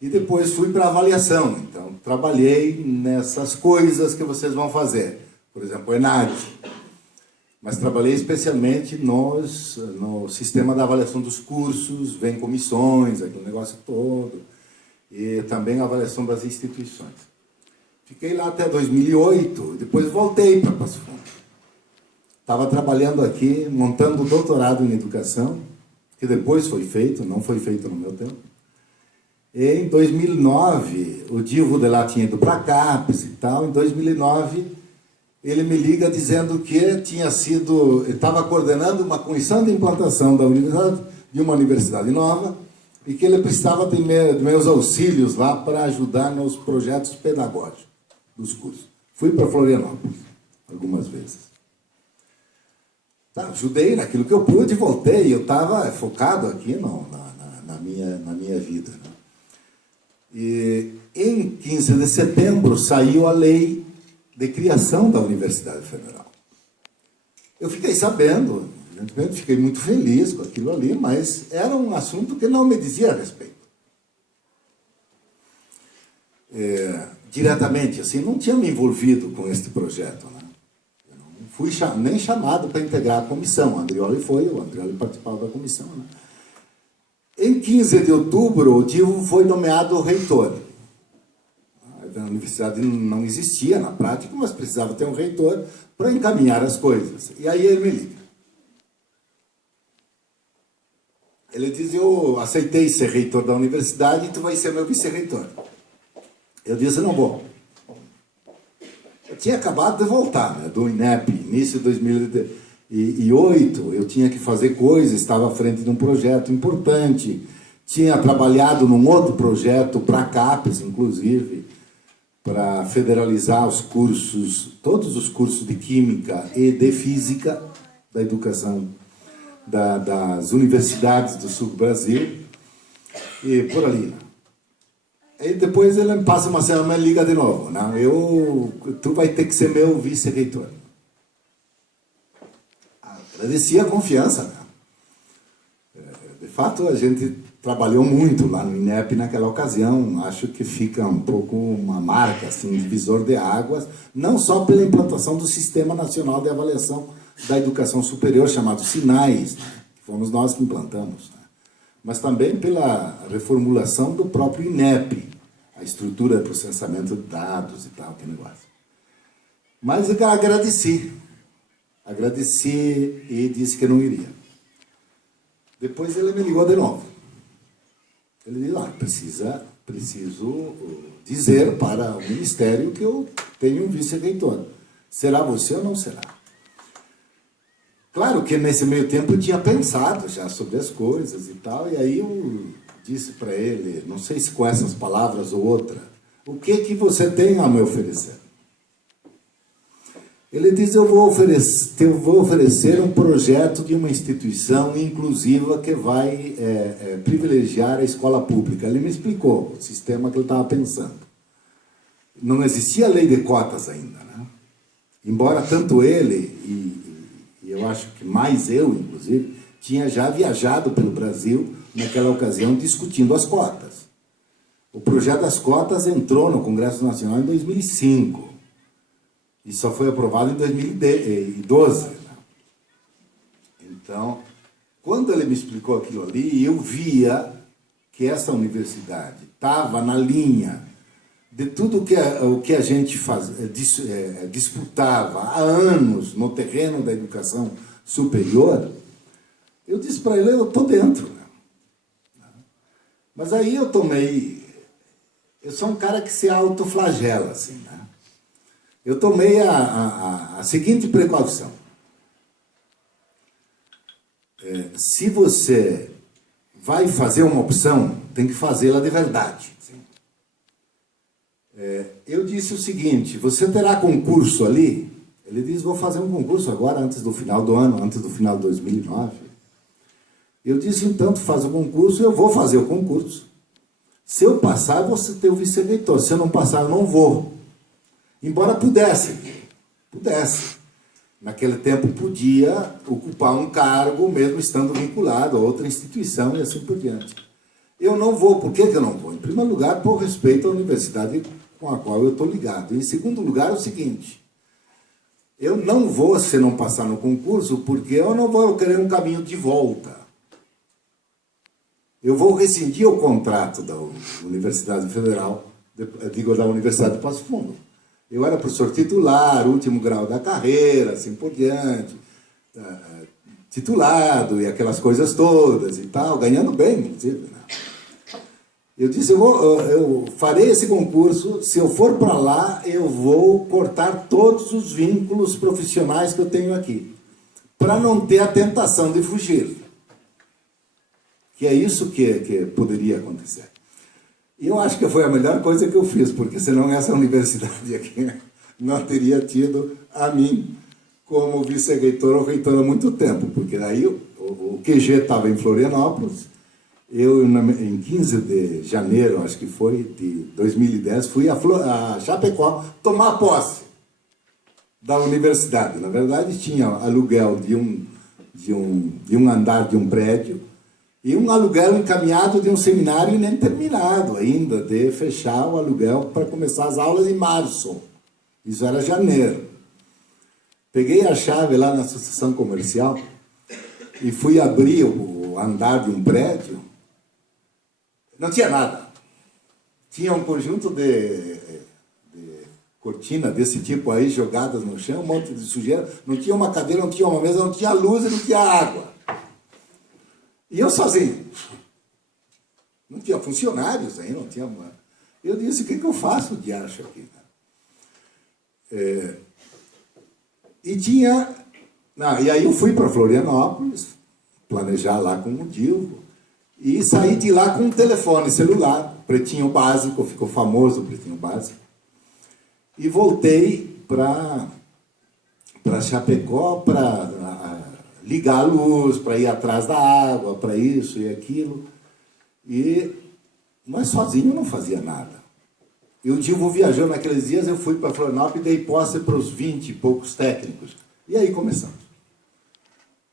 E depois fui para a avaliação. Então, trabalhei nessas coisas que vocês vão fazer. Por exemplo, o ENAD. Mas trabalhei especialmente no sistema da avaliação dos cursos, vem comissões, aquele negócio todo, e também a avaliação das instituições. Fiquei lá até 2008, depois voltei para Passo Fundo. Estava trabalhando aqui, montando o doutorado em educação, que depois foi feito, não foi feito no meu tempo. E em 2009, o Dilvo de lá tinha ido para CAPES e tal. Em 2009, ele me liga dizendo que estava coordenando uma comissão de implantação de uma universidade nova e que ele precisava de meus auxílios lá para ajudar nos projetos pedagógicos dos cursos. Fui para Florianópolis algumas vezes. Ajudei naquilo que eu pude e voltei. Eu estava focado aqui na minha vida. Né? E em 15 de setembro saiu a lei de criação da Universidade Federal. Eu fiquei sabendo, evidentemente, fiquei muito feliz com aquilo ali, mas era um assunto que não me dizia a respeito. Diretamente, assim, não tinha me envolvido com este projeto. Né? Eu não fui nem chamado para integrar a comissão. O Andrioli participava da comissão. Né? Em 15 de outubro, o Dilvo foi nomeado reitor. a universidade não existia na prática, mas precisava ter um reitor para encaminhar as coisas. E aí ele me liga. Ele diz, eu aceitei ser reitor da universidade e tu vai ser meu vice-reitor. Eu disse, não vou. Eu tinha acabado de voltar, né, do INEP, início de 2008, eu tinha que fazer coisas, estava à frente de um projeto importante, tinha trabalhado num outro projeto para a CAPES, inclusive, para federalizar os cursos, todos os cursos de Química e de Física da educação das universidades do sul do Brasil, e por ali. Aí depois ele me passa uma semana e liga de novo. Não, tu vai ter que ser meu vice-reitor. Agradeci a confiança. Né? De fato, a gente trabalhou muito lá no INEP naquela ocasião. Acho que fica um pouco uma marca, assim, divisor de águas, não só pela implantação do Sistema Nacional de Avaliação da Educação Superior, chamado SINAES, né? Que fomos nós que implantamos, né? Mas também pela reformulação do próprio INEP, a estrutura de processamento de dados e tal, que negócio. Mas eu agradeci e disse que não iria. Depois ele me ligou de novo. Ele disse, preciso dizer para o Ministério que eu tenho um vice-reitor. Será você ou não será? Claro que nesse meio tempo eu tinha pensado já sobre as coisas e tal, e aí eu disse para ele, não sei se com essas palavras ou outra, o que você tem a me oferecer? Ele diz, eu vou oferecer um projeto de uma instituição inclusiva que vai privilegiar a escola pública. Ele me explicou o sistema que ele estava pensando. Não existia lei de cotas ainda, né? Embora tanto ele e eu acho que mais eu, inclusive, tinha já viajado pelo Brasil naquela ocasião discutindo as cotas. O projeto das cotas entrou no Congresso Nacional em 2005 e só foi aprovado em 2012. Né? Então, quando ele me explicou aquilo ali, eu via que essa universidade estava na linha de tudo o que a gente disputava há anos no terreno da educação superior. Eu disse para ele, eu estou dentro. Mas aí eu sou um cara que se autoflagela, assim, né? Eu tomei a seguinte precaução. Se você vai fazer uma opção, tem que fazê-la de verdade. Eu disse o seguinte, você terá concurso ali? Ele disse, vou fazer um concurso agora, antes do final do ano, antes do final de 2009. Eu disse, então, tu faz o concurso, eu vou fazer o concurso. Se eu passar, você tem o vice-reitor. Se eu não passar, eu não vou. Embora pudesse. Naquele tempo podia ocupar um cargo, mesmo estando vinculado a outra instituição e assim por diante. Eu não vou. Por que eu não vou? Em primeiro lugar, por respeito à universidade com a qual eu estou ligado. Em segundo lugar, é o seguinte. Eu não vou, se não passar no concurso, porque eu não vou querer um caminho de volta. Eu vou rescindir o contrato da Universidade Federal, da Universidade de Passo Fundo. Eu era professor titular, último grau da carreira, assim por diante, titulado e aquelas coisas todas e tal, ganhando bem, inclusive. Né? Eu disse, eu farei esse concurso, se eu for para lá, eu vou cortar todos os vínculos profissionais que eu tenho aqui, para não ter a tentação de fugir. Que é isso que poderia acontecer. E eu acho que foi a melhor coisa que eu fiz, porque senão essa universidade aqui não teria tido a mim como vice-reitor ou reitor há muito tempo, porque daí o QG estava em Florianópolis, eu em 15 de janeiro, acho que foi, de 2010, fui a Chapecó tomar posse da universidade. Na verdade, tinha aluguel de um andar de um prédio, e um aluguel encaminhado de um seminário nem terminado ainda, de fechar o aluguel para começar as aulas em março. Isso era janeiro. Peguei a chave lá na associação comercial e fui abrir o andar de um prédio. Não tinha nada. Tinha um conjunto de cortina desse tipo aí, jogadas no chão, um monte de sujeira. Não tinha uma cadeira, não tinha uma mesa, não tinha luz e não tinha água. E eu sozinho. Não tinha funcionários aí, não tinha... Eu disse, o que eu faço de acho aqui? E tinha... e aí eu fui para Florianópolis, planejar lá com o Dilvo, e saí de lá com um telefone celular, pretinho básico, ficou famoso o pretinho básico, e voltei para Chapecó para ligar a luz, para ir atrás da água, para isso e aquilo. Mas sozinho eu não fazia nada. E o Dilvo viajou naqueles dias, eu fui para Florianópolis e dei posse para os 20 e poucos técnicos. E aí começamos.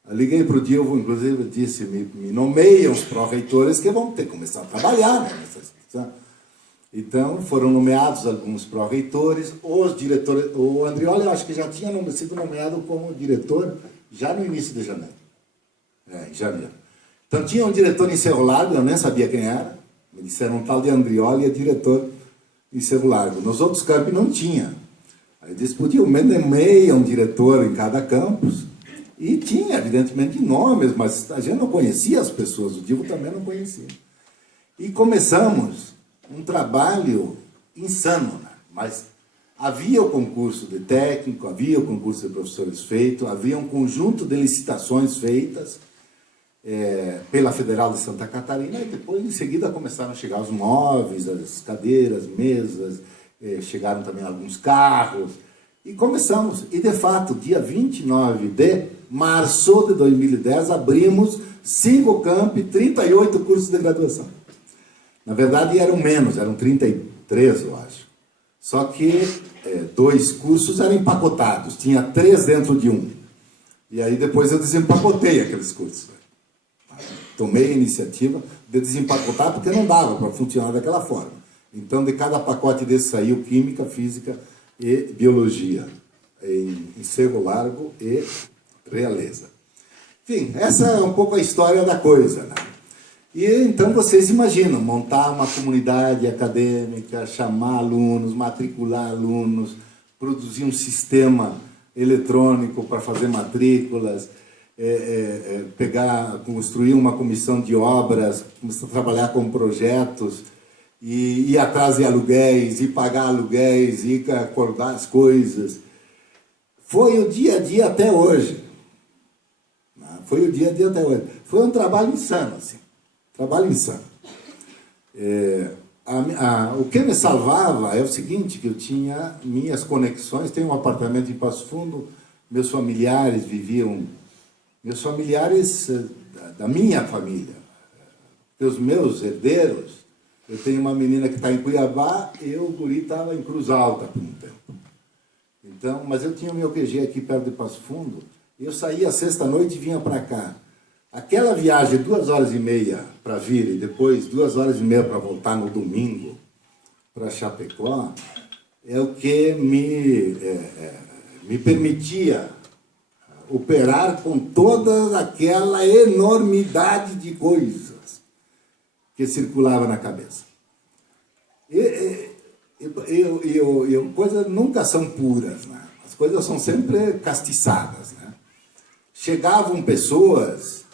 Eu liguei para o Dilvo, inclusive, disse, me nomeiam os pró-reitores que vão ter que começar a trabalhar nessa situação. Então, foram nomeados alguns pró-reitores, os diretores... O Andrioli, eu acho que já tinha sido nomeado como diretor já no início de janeiro. Em janeiro. Então, tinha um diretor em Cerro Largo, eu nem sabia quem era. Me disseram um tal de Andrioli é diretor em Cerro Largo. Nos outros campos não tinha. Aí eles podiam nomear um diretor em cada campus. E tinha, evidentemente, nomes, mas a gente não conhecia as pessoas. O Dilvo também não conhecia. E começamos um trabalho insano, né? Mas havia o concurso de técnico, havia o concurso de professores feito, havia um conjunto de licitações feitas pela Federal de Santa Catarina, e depois, em seguida, começaram a chegar os móveis, as cadeiras, mesas, chegaram também alguns carros, e começamos. E, de fato, dia 29 de março de 2010, abrimos 5 campi, 38 cursos de graduação. Na verdade, eram menos, eram 33, eu acho. Só que 2 cursos eram empacotados, tinha 3 dentro de um. E aí depois eu desempacotei aqueles cursos. Tomei a iniciativa de desempacotar, porque não dava para funcionar daquela forma. Então, de cada pacote desse saiu Química, Física e Biologia, em Cerro Largo e Realeza. Enfim, essa é um pouco a história da coisa, né? E então vocês imaginam, montar uma comunidade acadêmica, chamar alunos, matricular alunos, produzir um eletrônico para fazer matrículas, construir uma comissão de obras, começar a trabalhar com projetos, e ir atrás de aluguéis, e pagar aluguéis, e acordar as coisas. Foi o dia a dia até hoje. Foi o dia a dia até hoje. Foi um trabalho insano, assim. Trabalho insano. O que me salvava é o seguinte, que eu tinha minhas conexões, tenho um apartamento em Passo Fundo, meus familiares viviam... Meus familiares da minha família, os meus herdeiros, eu tenho uma menina que está em Cuiabá e o guri estava em Cruz Alta por um tempo. Então, mas eu tinha o meu QG aqui perto de Passo Fundo, e eu saía sexta-noite e vinha para cá. Aquela viagem, 2h30 para vir e depois 2h30 para voltar no domingo para Chapecó, é o que me permitia operar com toda aquela enormidade de coisas que circulava na cabeça. Coisas nunca são puras, né? As coisas são sempre castiçadas, né? Chegavam pessoas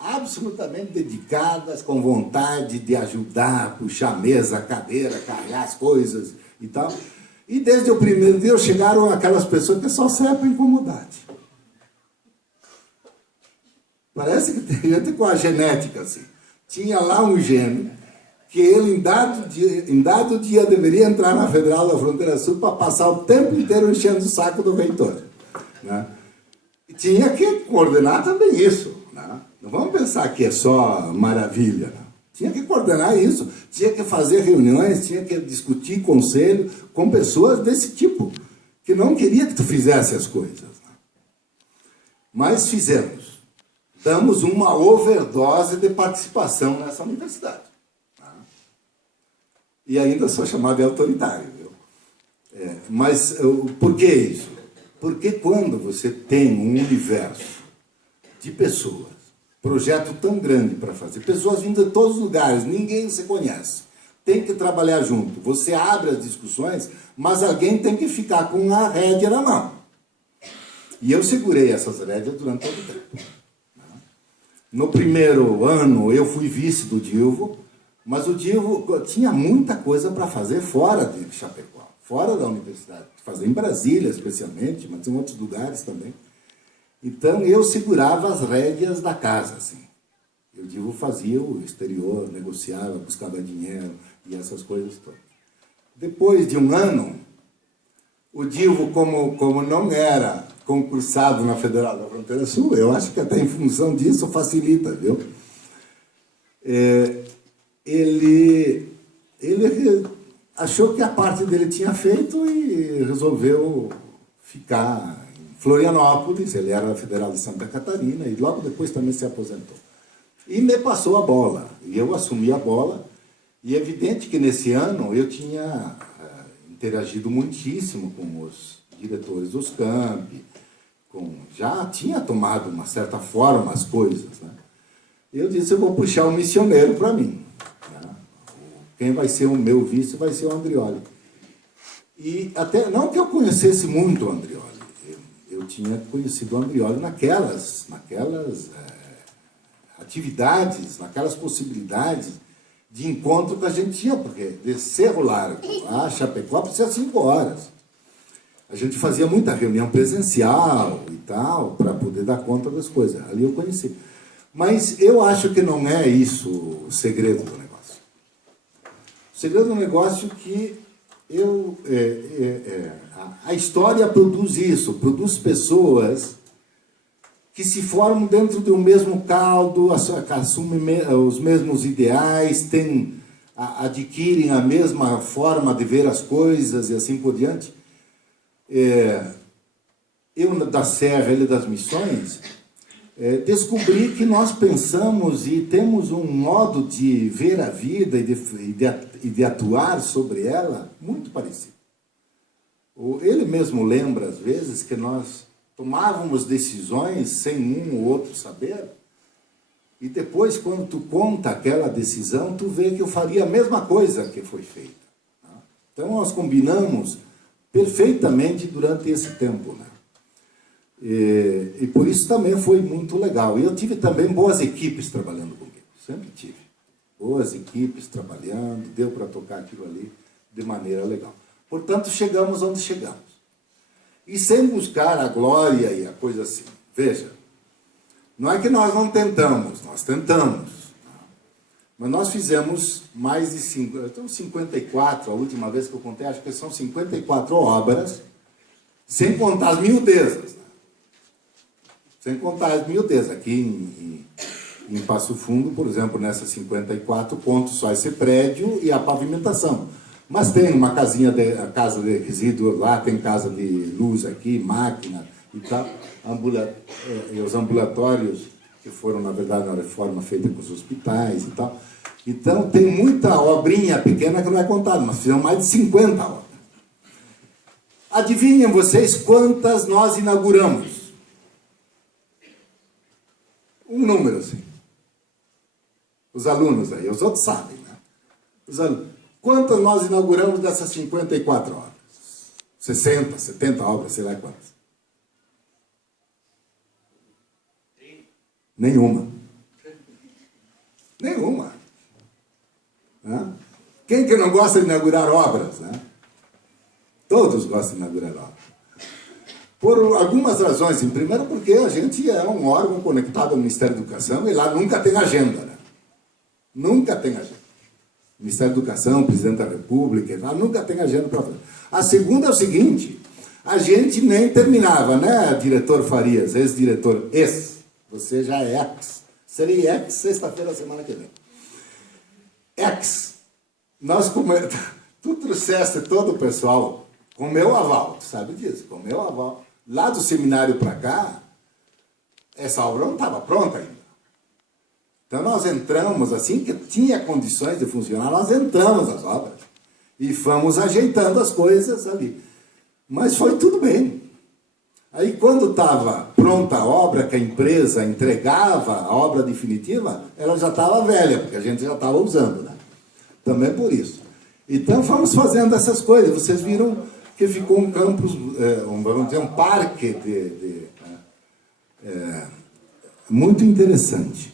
absolutamente dedicadas, com vontade de ajudar, puxar mesa, cadeira, carregar as coisas e tal. E desde o primeiro dia chegaram aquelas pessoas que só servem para incomodar. Parece que tem gente com a genética, assim. Tinha lá um gênio que ele, em dado dia, deveria entrar na Federal da Fronteira Sul para passar o tempo inteiro enchendo o saco do reitor, né? E tinha que coordenar também isso, né? Não vamos pensar que é só maravilha, né? Tinha que coordenar isso, tinha que fazer reuniões, tinha que discutir conselho com pessoas desse tipo, que não queria que tu fizesse as coisas, né? Mas fizemos. Damos uma overdose de participação nessa universidade. E ainda sou chamado de autoritário. Viu? Mas por que isso? Porque quando você tem um universo de pessoas, projeto tão grande para fazer, pessoas vindo de todos os lugares, ninguém se conhece, tem que trabalhar junto. Você abre as discussões, mas alguém tem que ficar com a rédea na mão. E eu segurei essas rédeas durante todo o tempo. No primeiro ano, eu fui vice do Dilvo, mas o Dilvo tinha muita coisa para fazer fora de Chapecó, fora da universidade. Fazer em Brasília, especialmente, mas em outros lugares também. Então, eu segurava as rédeas da casa, assim. O Dilvo fazia o exterior, negociava, buscava dinheiro e essas coisas todas. Depois de um ano, o Dilvo, como não era concursado na Federal da Fronteira Sul, eu acho que até em função disso facilita, viu? Ele achou que a parte dele tinha feito e resolveu ficar em Florianópolis. Ele era federal de Santa Catarina e logo depois também se aposentou. E me passou a bola, e eu assumi a bola, e é evidente que nesse ano eu tinha interagido muitíssimo com os diretores dos campi, já tinha tomado uma certa forma as coisas, né? Eu disse, eu vou puxar um missioneiro para mim, né? Quem vai ser o meu vice vai ser o Andrioli. E até, não que eu conhecesse muito o Andrioli, eu tinha conhecido o Andrioli naquelas atividades, naquelas possibilidades de encontro que a gente tinha, porque de Cerro Largo a Chapecó precisa 5 horas. A gente fazia muita reunião presencial e tal, para poder dar conta das coisas. Ali eu conheci. Mas eu acho que não é isso o segredo do negócio. O segredo do negócio é que a história produz isso, produz pessoas que se formam dentro de um mesmo caldo, assumem os mesmos ideais, adquirem a mesma forma de ver as coisas e assim por diante. Eu, da Serra, ele das Missões, descobri que nós pensamos e temos um modo de ver a vida e de atuar sobre ela muito parecido. Ele mesmo lembra, às vezes, que nós tomávamos decisões sem um ou outro saber, e depois, quando tu conta aquela decisão, tu vê que eu faria a mesma coisa que foi feita. Então, nós combinamos perfeitamente durante esse tempo, né? E por isso também foi muito legal. E eu tive também boas equipes trabalhando comigo, sempre tive. Boas equipes trabalhando, deu para tocar aquilo ali de maneira legal. Portanto, chegamos onde chegamos. E sem buscar a glória e a coisa assim. Veja, não é que nós não tentamos, nós tentamos. Mas nós fizemos mais de 54, a última vez que eu contei, acho que são 54 obras, sem contar as miudezas. Né? Sem contar as miudezas. Aqui em Passo Fundo, por exemplo, nessas 54 pontos, só esse prédio e a pavimentação. Mas tem uma casinha, a casa de resíduo lá, tem casa de luz aqui, máquina e tal, e os ambulatórios, que foram, na verdade, uma reforma feita com os hospitais e tal. Então, tem muita obrinha pequena que não é contada, mas fizemos mais de 50 obras. Adivinhem vocês quantas nós inauguramos? Um número, assim. Os alunos aí, os outros sabem, né? Os alunos. Quantas nós inauguramos dessas 54 obras? 60, 70 obras, sei lá quantas. Nenhuma. Nenhuma. Né? Quem que não gosta de inaugurar obras? Né? Todos gostam de inaugurar obras. Por algumas razões. Em primeiro, porque a gente é um órgão conectado ao Ministério da Educação e lá nunca tem agenda. Né? Nunca tem agenda. Ministério da Educação, Presidente da República, nunca tem agenda para fazer. A segunda é o seguinte, a gente nem terminava, né, diretor Farias, ex-diretor, você já é ex. Serei ex sexta-feira, semana que vem. Ex. Tu trouxeste todo o pessoal com meu aval, tu sabe disso, com meu aval. Lá do seminário para cá, essa obra não estava pronta ainda. Então nós entramos, assim que tinha condições de funcionar, nós entramos nas obras e fomos ajeitando as coisas ali. Mas foi tudo bem. Aí quando estava pronta a obra, que a empresa entregava a obra definitiva, ela já estava velha, porque a gente já estava usando, né? Também por isso. Então, fomos fazendo essas coisas. Vocês viram que ficou um campus, vamos dizer, um parque muito interessante.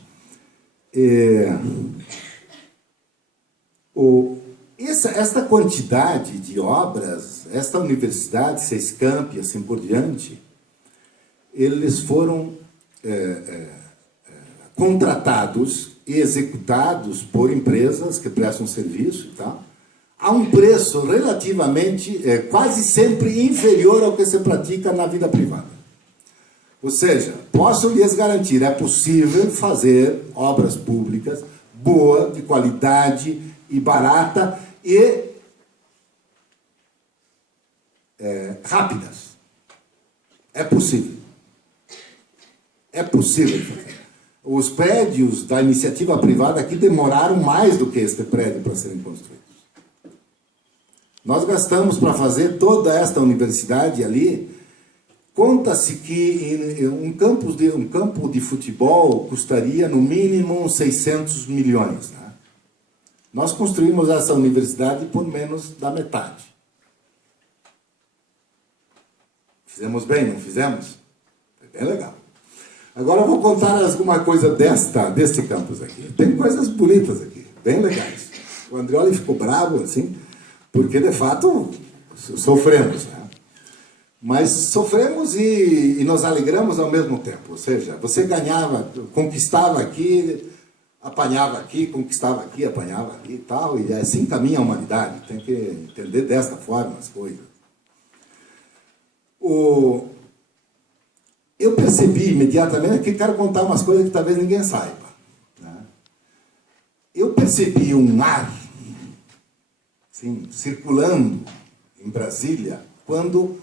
Esta quantidade de obras, esta universidade, Sescamp e assim por diante, eles foram contratados e executados por empresas que prestam serviço e tal, a um preço relativamente, quase sempre inferior ao que se pratica na vida privada. Ou seja, posso lhes garantir, é possível fazer obras públicas boa, de qualidade e barata e rápidas. É possível. É possível fazer. Os prédios da iniciativa privada aqui demoraram mais do que este prédio para serem construídos. Nós gastamos para fazer toda esta universidade ali. Conta-se que um campo de futebol custaria no mínimo 600 milhões. Né? Nós construímos essa universidade por menos da metade. Fizemos bem, não fizemos? Foi bem legal. Agora eu vou contar alguma coisa deste campus aqui. Tem coisas bonitas aqui, bem legais. O Andreoli ficou bravo, assim, porque, de fato, sofremos, né? Mas sofremos e nos alegramos ao mesmo tempo. Ou seja, você ganhava, conquistava aqui, apanhava aqui, conquistava aqui, apanhava aqui e tal. E assim caminha a humanidade. Tem que entender desta forma as coisas. Eu percebi imediatamente, que quero contar umas coisas que talvez ninguém saiba. Né? Eu percebi um ar assim, circulando em Brasília quando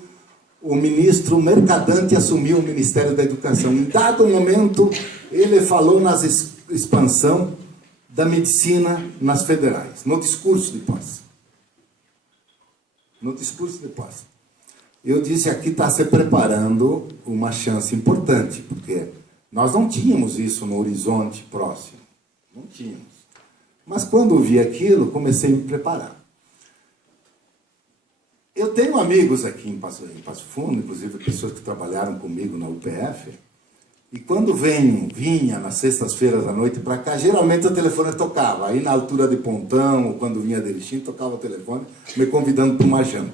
o ministro Mercadante assumiu o Ministério da Educação. Em dado momento, ele falou na expansão da medicina nas federais, no discurso de posse. No discurso de posse. Eu disse, aqui está se preparando uma chance importante, porque nós não tínhamos isso no horizonte próximo. Não tínhamos. Mas quando vi aquilo, comecei a me preparar. Eu tenho amigos aqui em Passo Fundo, inclusive pessoas que trabalharam comigo na UPF, e quando vinha nas sextas-feiras à noite para cá, geralmente o telefone tocava. Aí na altura de Pontão, ou quando vinha de Erechim, tocava o telefone, me convidando para uma janta.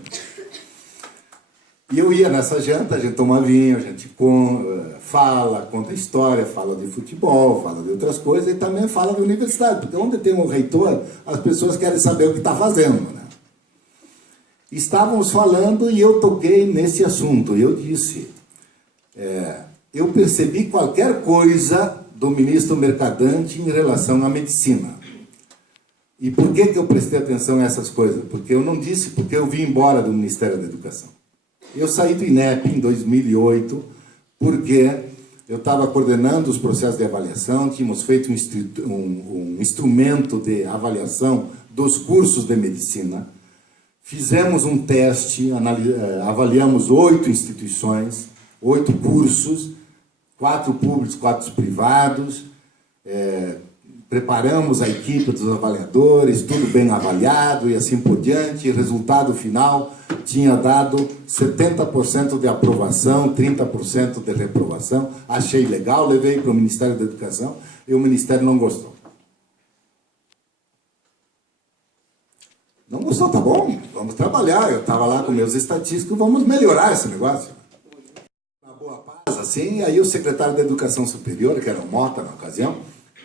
E eu ia nessa janta, a gente toma vinho, a gente conta história, fala de futebol, fala de outras coisas, e também fala de universidade, porque onde tem um reitor, as pessoas querem saber o que está fazendo, né? Estávamos falando e eu toquei nesse assunto. Eu disse, eu percebi qualquer coisa do ministro Mercadante em relação à medicina. E por que eu prestei atenção a essas coisas? Porque eu não disse, porque eu vim embora do Ministério da Educação. Eu saí do INEP em 2008, porque eu estava coordenando os processos de avaliação, tínhamos feito um instrumento de avaliação dos cursos de medicina. Fizemos um teste, avaliamos 8 instituições, 8 cursos, 4 públicos, 4 privados, preparamos a equipe dos avaliadores, tudo bem avaliado e assim por diante. Resultado final tinha dado 70% de aprovação, 30% de reprovação. Achei legal, levei para o Ministério da Educação e o Ministério não gostou. Não gostou, tá bom, vamos trabalhar. Eu estava lá com meus estatísticos, vamos melhorar esse negócio. Na boa paz, assim, aí o secretário da Educação Superior, que era o Mota na ocasião,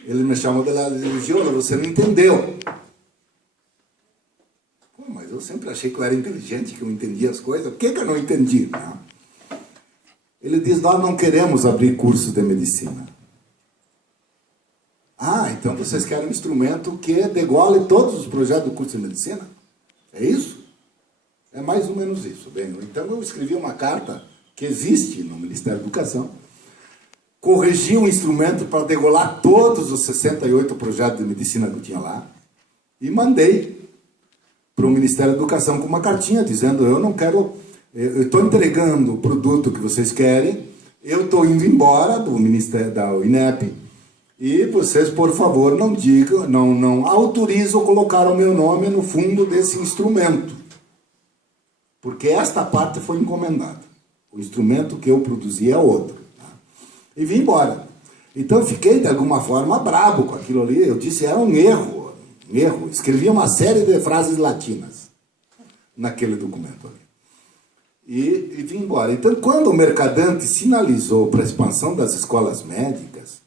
ele me chamou de lá e disse, Giola, você não entendeu. Pô, mas eu sempre achei que eu era inteligente, que eu entendia as coisas. Por que eu não entendi? Não. Ele diz, nós não queremos abrir curso de medicina. Ah, então vocês querem um instrumento que degole todos os projetos do curso de medicina? É isso? É mais ou menos isso. Bem, então eu escrevi uma carta que existe no Ministério da Educação, corrigi um instrumento para degolar todos os 68 projetos de medicina que eu tinha lá e mandei para o Ministério da Educação com uma cartinha dizendo, eu não quero, eu estou entregando o produto que vocês querem, eu estou indo embora do Ministério da INEP, E vocês, por favor, não digam, não autorizam colocar o meu nome no fundo desse instrumento. Porque esta parte foi encomendada. O instrumento que eu produzi é outro. Tá? E vim embora. Então eu fiquei, de alguma forma, brabo com aquilo ali. Eu disse, era um erro. Um erro. Escrevi uma série de frases latinas naquele documento ali. E vim embora. Então, quando o Mercadante sinalizou para a expansão das escolas médicas,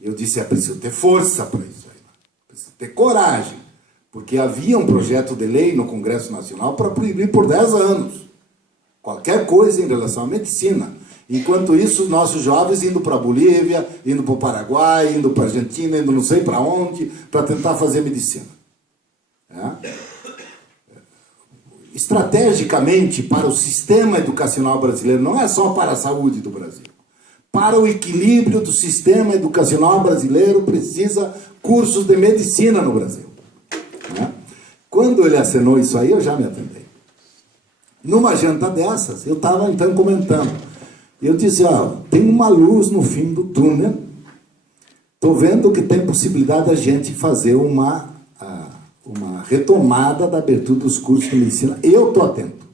eu disse, é preciso ter força para isso aí. Preciso ter coragem. Porque havia um projeto de lei no Congresso Nacional para proibir por 10 anos qualquer coisa em relação à medicina. Enquanto isso, os nossos jovens indo para a Bolívia, indo para o Paraguai, indo para a Argentina, indo não sei para onde, para tentar fazer medicina. É? Estrategicamente, para o sistema educacional brasileiro, não é só para a saúde do Brasil. Para o equilíbrio do sistema educacional brasileiro, precisa cursos de medicina no Brasil. Né? Quando ele assinou isso aí, eu já me atendei. Numa janta dessas, eu estava então comentando. Eu disse, tem uma luz no fim do túnel. Estou vendo que tem possibilidade da gente fazer uma retomada da abertura dos cursos de medicina. Eu estou atento.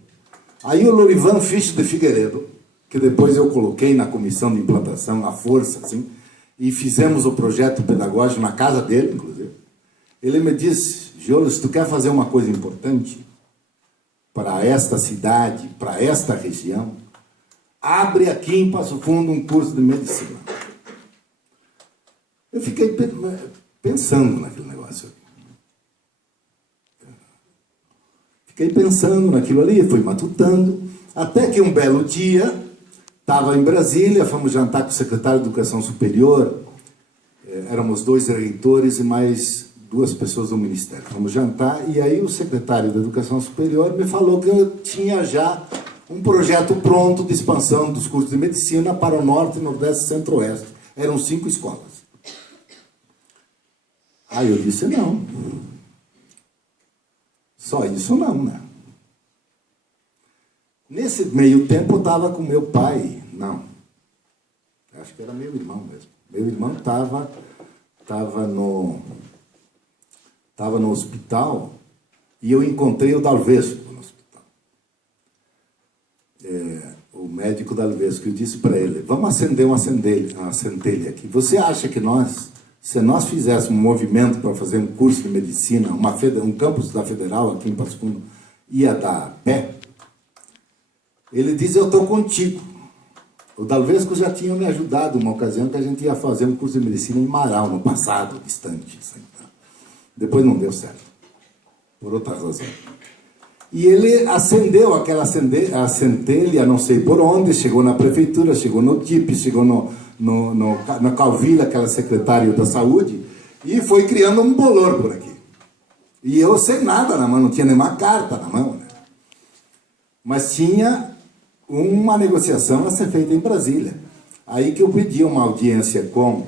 Aí o Lorivan Fisch de Figueiredo, que depois eu coloquei na comissão de implantação, à força, assim, e fizemos o projeto pedagógico na casa dele, inclusive. Ele me disse, Giolo, se tu quer fazer uma coisa importante para esta cidade, para esta região, abre aqui em Passo Fundo um curso de medicina. Eu fiquei pensando naquele negócio. Fiquei pensando naquilo ali, fui matutando, até que um belo dia, estava em Brasília, fomos jantar com o secretário de Educação Superior, éramos 2 reitores e mais 2 pessoas do Ministério. Fomos jantar, e aí o secretário da Educação Superior me falou que eu tinha já um projeto pronto de expansão dos cursos de medicina para o Norte, Nordeste e Centro-Oeste. Eram 5 escolas. Aí eu disse, não. Só isso não, né? Nesse meio tempo eu estava com meu pai. Não. Acho que era meu irmão mesmo. Meu irmão estava no hospital e eu encontrei o Dalvesco no hospital. O médico Dalvesco, eu disse para ele, vamos acender uma centelha aqui. Você acha que se nós fizéssemos um movimento para fazer um curso de medicina, um campus da Federal aqui em Passo Fundo, ia dar pé? Ele diz, eu estou contigo. O Dalvesco já tinha me ajudado uma ocasião que a gente ia fazer um curso de medicina em Marau, no passado, distante. Assim, tá? Depois não deu certo, por outra razão. E ele acendeu a centelha, não sei por onde, chegou na prefeitura, chegou no DIP, chegou na Calvilha, aquela secretária da saúde, e foi criando um bolor por aqui. E eu sem nada na mão, não tinha nenhuma carta na mão, né? Mas tinha uma negociação a ser feita em Brasília. Aí que eu pedi uma audiência com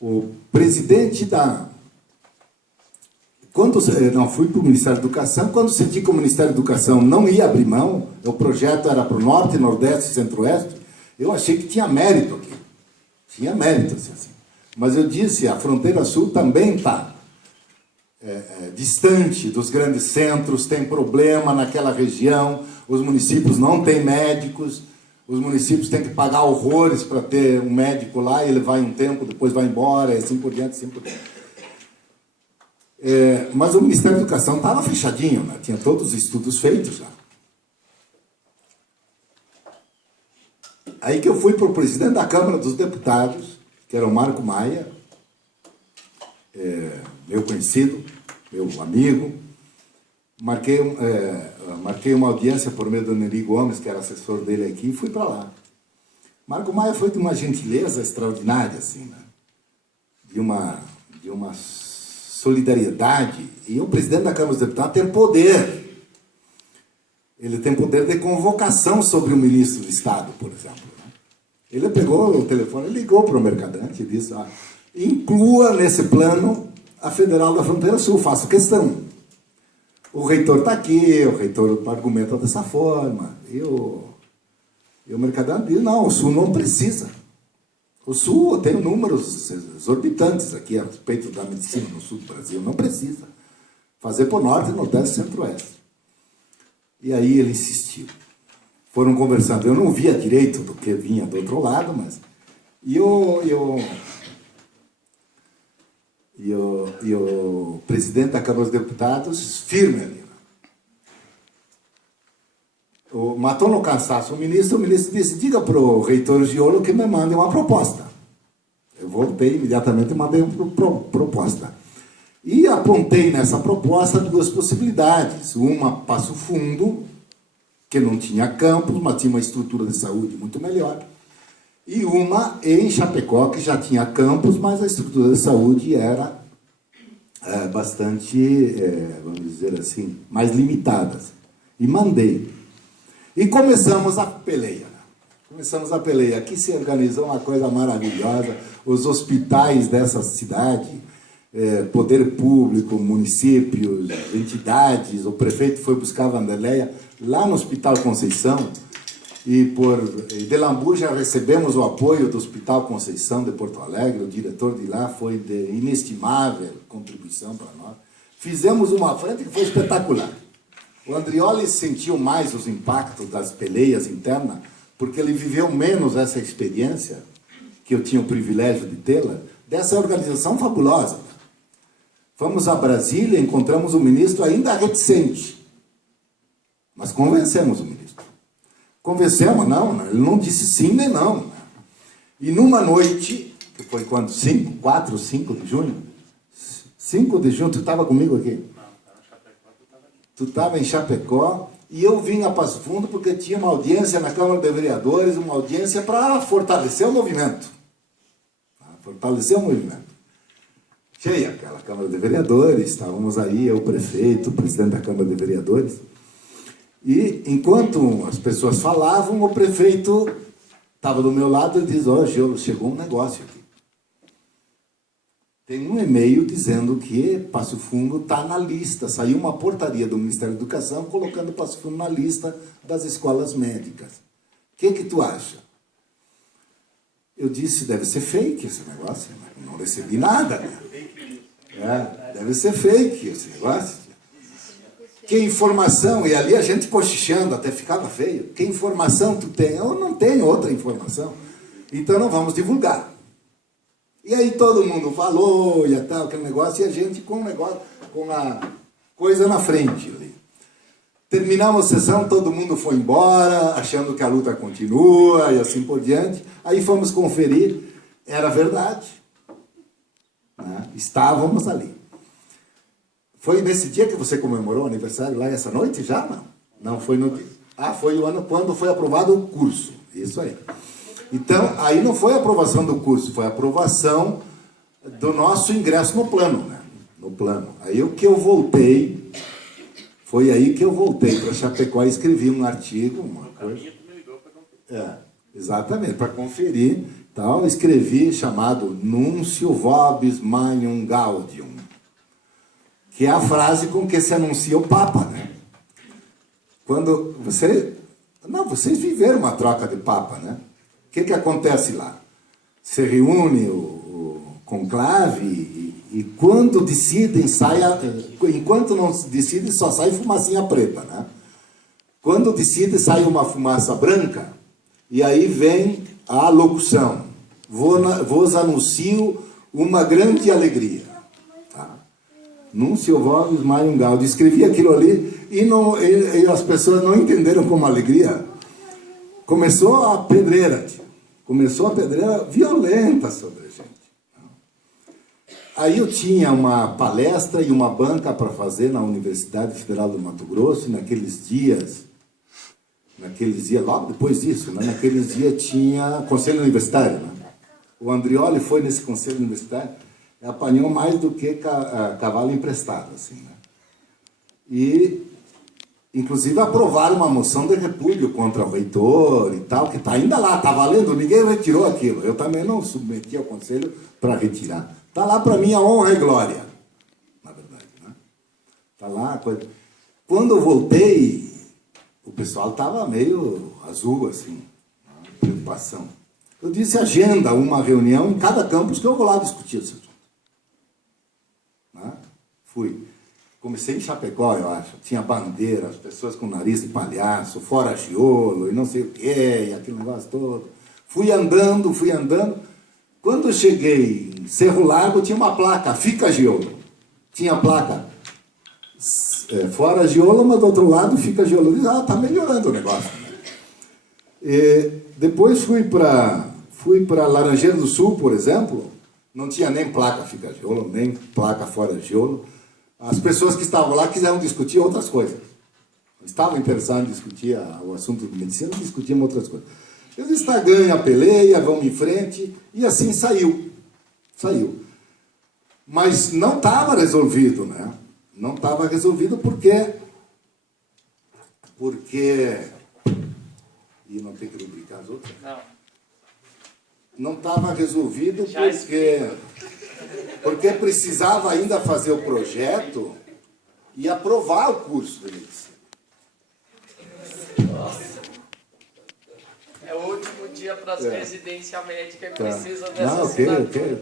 o presidente não fui para o Ministério da Educação, quando senti que o Ministério da Educação não ia abrir mão, o projeto era para o Norte, Nordeste e Centro-Oeste, eu achei que tinha mérito aqui. Tinha mérito, assim. Mas eu disse, a fronteira sul também está distante dos grandes centros, tem problema naquela região, os municípios não têm médicos, os municípios têm que pagar horrores para ter um médico lá, e ele vai um tempo, depois vai embora, e assim por diante, assim por diante. Mas o Ministério da Educação estava fechadinho, né? Tinha todos os estudos feitos já. Aí que eu fui para o presidente da Câmara dos Deputados, que era o Marco Maia, meu conhecido, meu amigo. Marquei uma audiência por meio do Neri Gomes, que era assessor dele aqui, e fui para lá. Marco Maia foi de uma gentileza extraordinária, assim, né? de uma solidariedade. E o presidente da Câmara dos Deputados tem poder. Ele tem poder de convocação sobre o ministro de Estado, por exemplo. Né? Ele pegou o telefone, ligou para o Mercadante e disse, inclua nesse plano a Federal da Fronteira Sul, faço questão. O reitor está aqui, o reitor argumenta dessa forma. E o Mercadante diz, não, o Sul não precisa. O Sul tem números exorbitantes aqui a respeito da medicina no Sul do Brasil. Não precisa. Fazer por Norte, Nordeste e Centro-Oeste. E aí ele insistiu. Foram conversando. Eu não via direito do que vinha do outro lado, mas... E o presidente da Câmara dos Deputados, firme ali. Matou no cansaço o ministro disse, diga para o reitor Giolo que me mande uma proposta. Eu voltei imediatamente e mandei uma proposta. E apontei nessa proposta duas possibilidades. Uma, Passo Fundo, que não tinha campus, mas tinha uma estrutura de saúde muito melhor. E uma em Chapecó, que já tinha campus, mas a estrutura de saúde era bastante, vamos dizer assim, mais limitada. E mandei. E começamos a peleia. Aqui se organizou uma coisa maravilhosa. Os hospitais dessa cidade, poder público, municípios, entidades, o prefeito foi buscar a Vanderleia lá no Hospital Conceição, e de lambuja recebemos o apoio do Hospital Conceição de Porto Alegre, o diretor de lá foi de inestimável contribuição para nós. Fizemos uma frente que foi espetacular. O Andrioli sentiu mais os impactos das peleias internas, porque ele viveu menos essa experiência, que eu tinha o privilégio de tê-la, dessa organização fabulosa. Fomos a Brasília, encontramos o ministro ainda reticente, mas convencemos o ministro. Convencemos, não, ele não disse sim nem não. E numa noite, que foi quando? 4 ou 5 de junho? 5 de junho, tu estava comigo aqui? Tu estava em Chapecó, e eu vim a Passo Fundo porque tinha uma audiência na Câmara de Vereadores, uma audiência para fortalecer o movimento. Cheia aquela Câmara de Vereadores, estávamos aí, eu, o prefeito, o presidente da Câmara de Vereadores. E, enquanto as pessoas falavam, o prefeito estava do meu lado e diz, chegou um negócio aqui. Tem um e-mail dizendo que Passo Fundo está na lista. Saiu uma portaria do Ministério da Educação colocando Passo Fundo na lista das escolas médicas. O que tu acha? Eu disse, deve ser fake esse negócio. Não recebi nada. Deve ser fake esse negócio. Que informação? E ali a gente cochichando, até ficava feio. Que informação tu tem? Eu não tenho outra informação. Então não vamos divulgar. E aí todo mundo falou e tal, aquele negócio, e a gente com a coisa na frente ali. Terminamos a sessão, todo mundo foi embora, achando que a luta continua e assim por diante. Aí fomos conferir, era verdade. Né? Estávamos ali. Foi nesse dia que você comemorou o aniversário lá, essa noite já? Não. Não foi no dia. Foi o ano quando foi aprovado o curso. Isso aí. Então, aí não foi a aprovação do curso, foi a aprovação do nosso ingresso no plano, né? No plano. Aí foi aí que eu voltei para Chapecó e escrevi um artigo, uma coisa. Exatamente, para conferir, tal, escrevi chamado Nuncio Vobis Magnum Gaudium, que é a frase com que se anuncia o Papa, né? Quando vocês viveram uma troca de Papa, né? O que acontece lá? Se reúne o conclave e quando decidem, enquanto não se decide, só sai fumacinha preta, né? Quando decide, sai uma fumaça branca e aí vem a locução. Vos anuncio uma grande alegria. Tá? Nuncio Vobis Magnum Gaudium. Escrevi aquilo ali e as pessoas não entenderam como alegria. Começou a pedreira violenta sobre a gente. Aí eu tinha uma palestra e uma banca para fazer na Universidade Federal do Mato Grosso, e naqueles dias, logo depois disso, né? Naqueles dias tinha conselho universitário. Né? O Andrioli foi nesse conselho universitário e apanhou mais do que cavalo emprestado. Assim, né? E inclusive aprovaram uma moção de repúdio contra o reitor e tal, que está ainda lá, está valendo, ninguém retirou aquilo. Eu também não submeti ao conselho para retirar. Está lá para mim a honra e glória, na verdade. Né? Está lá a coisa. Quando eu voltei, o pessoal estava meio azul, assim, preocupação. Eu disse, agenda uma reunião em cada campus que eu vou lá discutir esse assunto. Né? Fui. Comecei em Chapecó, eu acho. Tinha bandeira, as pessoas com nariz de palhaço, fora Giolo, e não sei o quê, e aquele negócio todo. Fui andando. Quando eu cheguei em Cerro Largo, tinha uma placa, fica Giolo. Tinha a placa fora Giolo, mas do outro lado fica Giolo. Eu disse, tá melhorando o negócio. E depois fui para Laranjeira do Sul, por exemplo, não tinha nem placa fica Giolo, nem placa fora Giolo. As pessoas que estavam lá quiseram discutir outras coisas. Estavam interessados em discutir o assunto de medicina, discutiam outras coisas. Eu disse, ganha a peleia, vamos em frente, e assim saiu. Mas não estava resolvido, né? Não estava resolvido porque... E não tem que rubricar as outras? Não estava resolvido porque precisava ainda fazer o projeto e aprovar o curso de medicina. É o último dia para as residências médicas e precisa dessa Não, assinatura.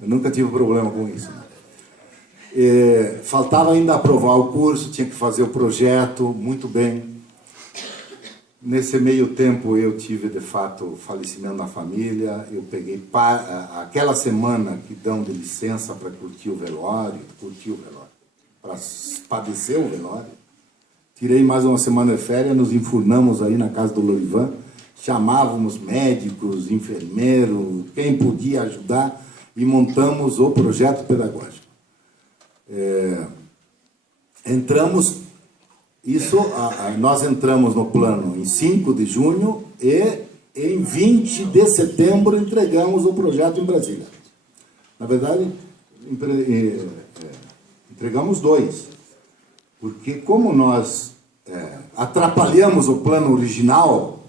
Eu nunca tive problema com isso. Faltava ainda aprovar o curso, tinha que fazer o projeto, muito bem. Nesse meio tempo eu tive, de fato, falecimento na família. Eu peguei aquela semana que dão de licença para curtir o velório, para padecer o velório. Tirei mais uma semana de férias, nos enfurnamos aí na casa do Lorivan, chamávamos médicos, enfermeiros, quem podia ajudar, e montamos o projeto pedagógico. Nós entramos no plano em 5 de junho e em 20 de setembro entregamos o projeto em Brasília. Na verdade, entregamos 2, porque como nós atrapalhamos o plano original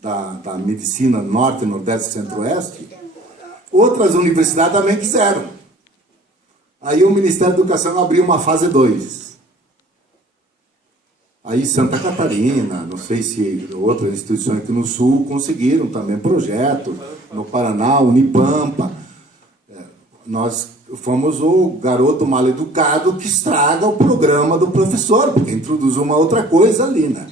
da medicina norte, nordeste e centro-oeste, outras universidades também quiseram. Aí o Ministério da Educação abriu uma fase 2. Aí Santa Catarina, não sei se outras instituições aqui no Sul conseguiram também projetos, no Paraná, Unipampa. Nós fomos o garoto mal educado que estraga o programa do professor, porque introduz uma outra coisa ali, né?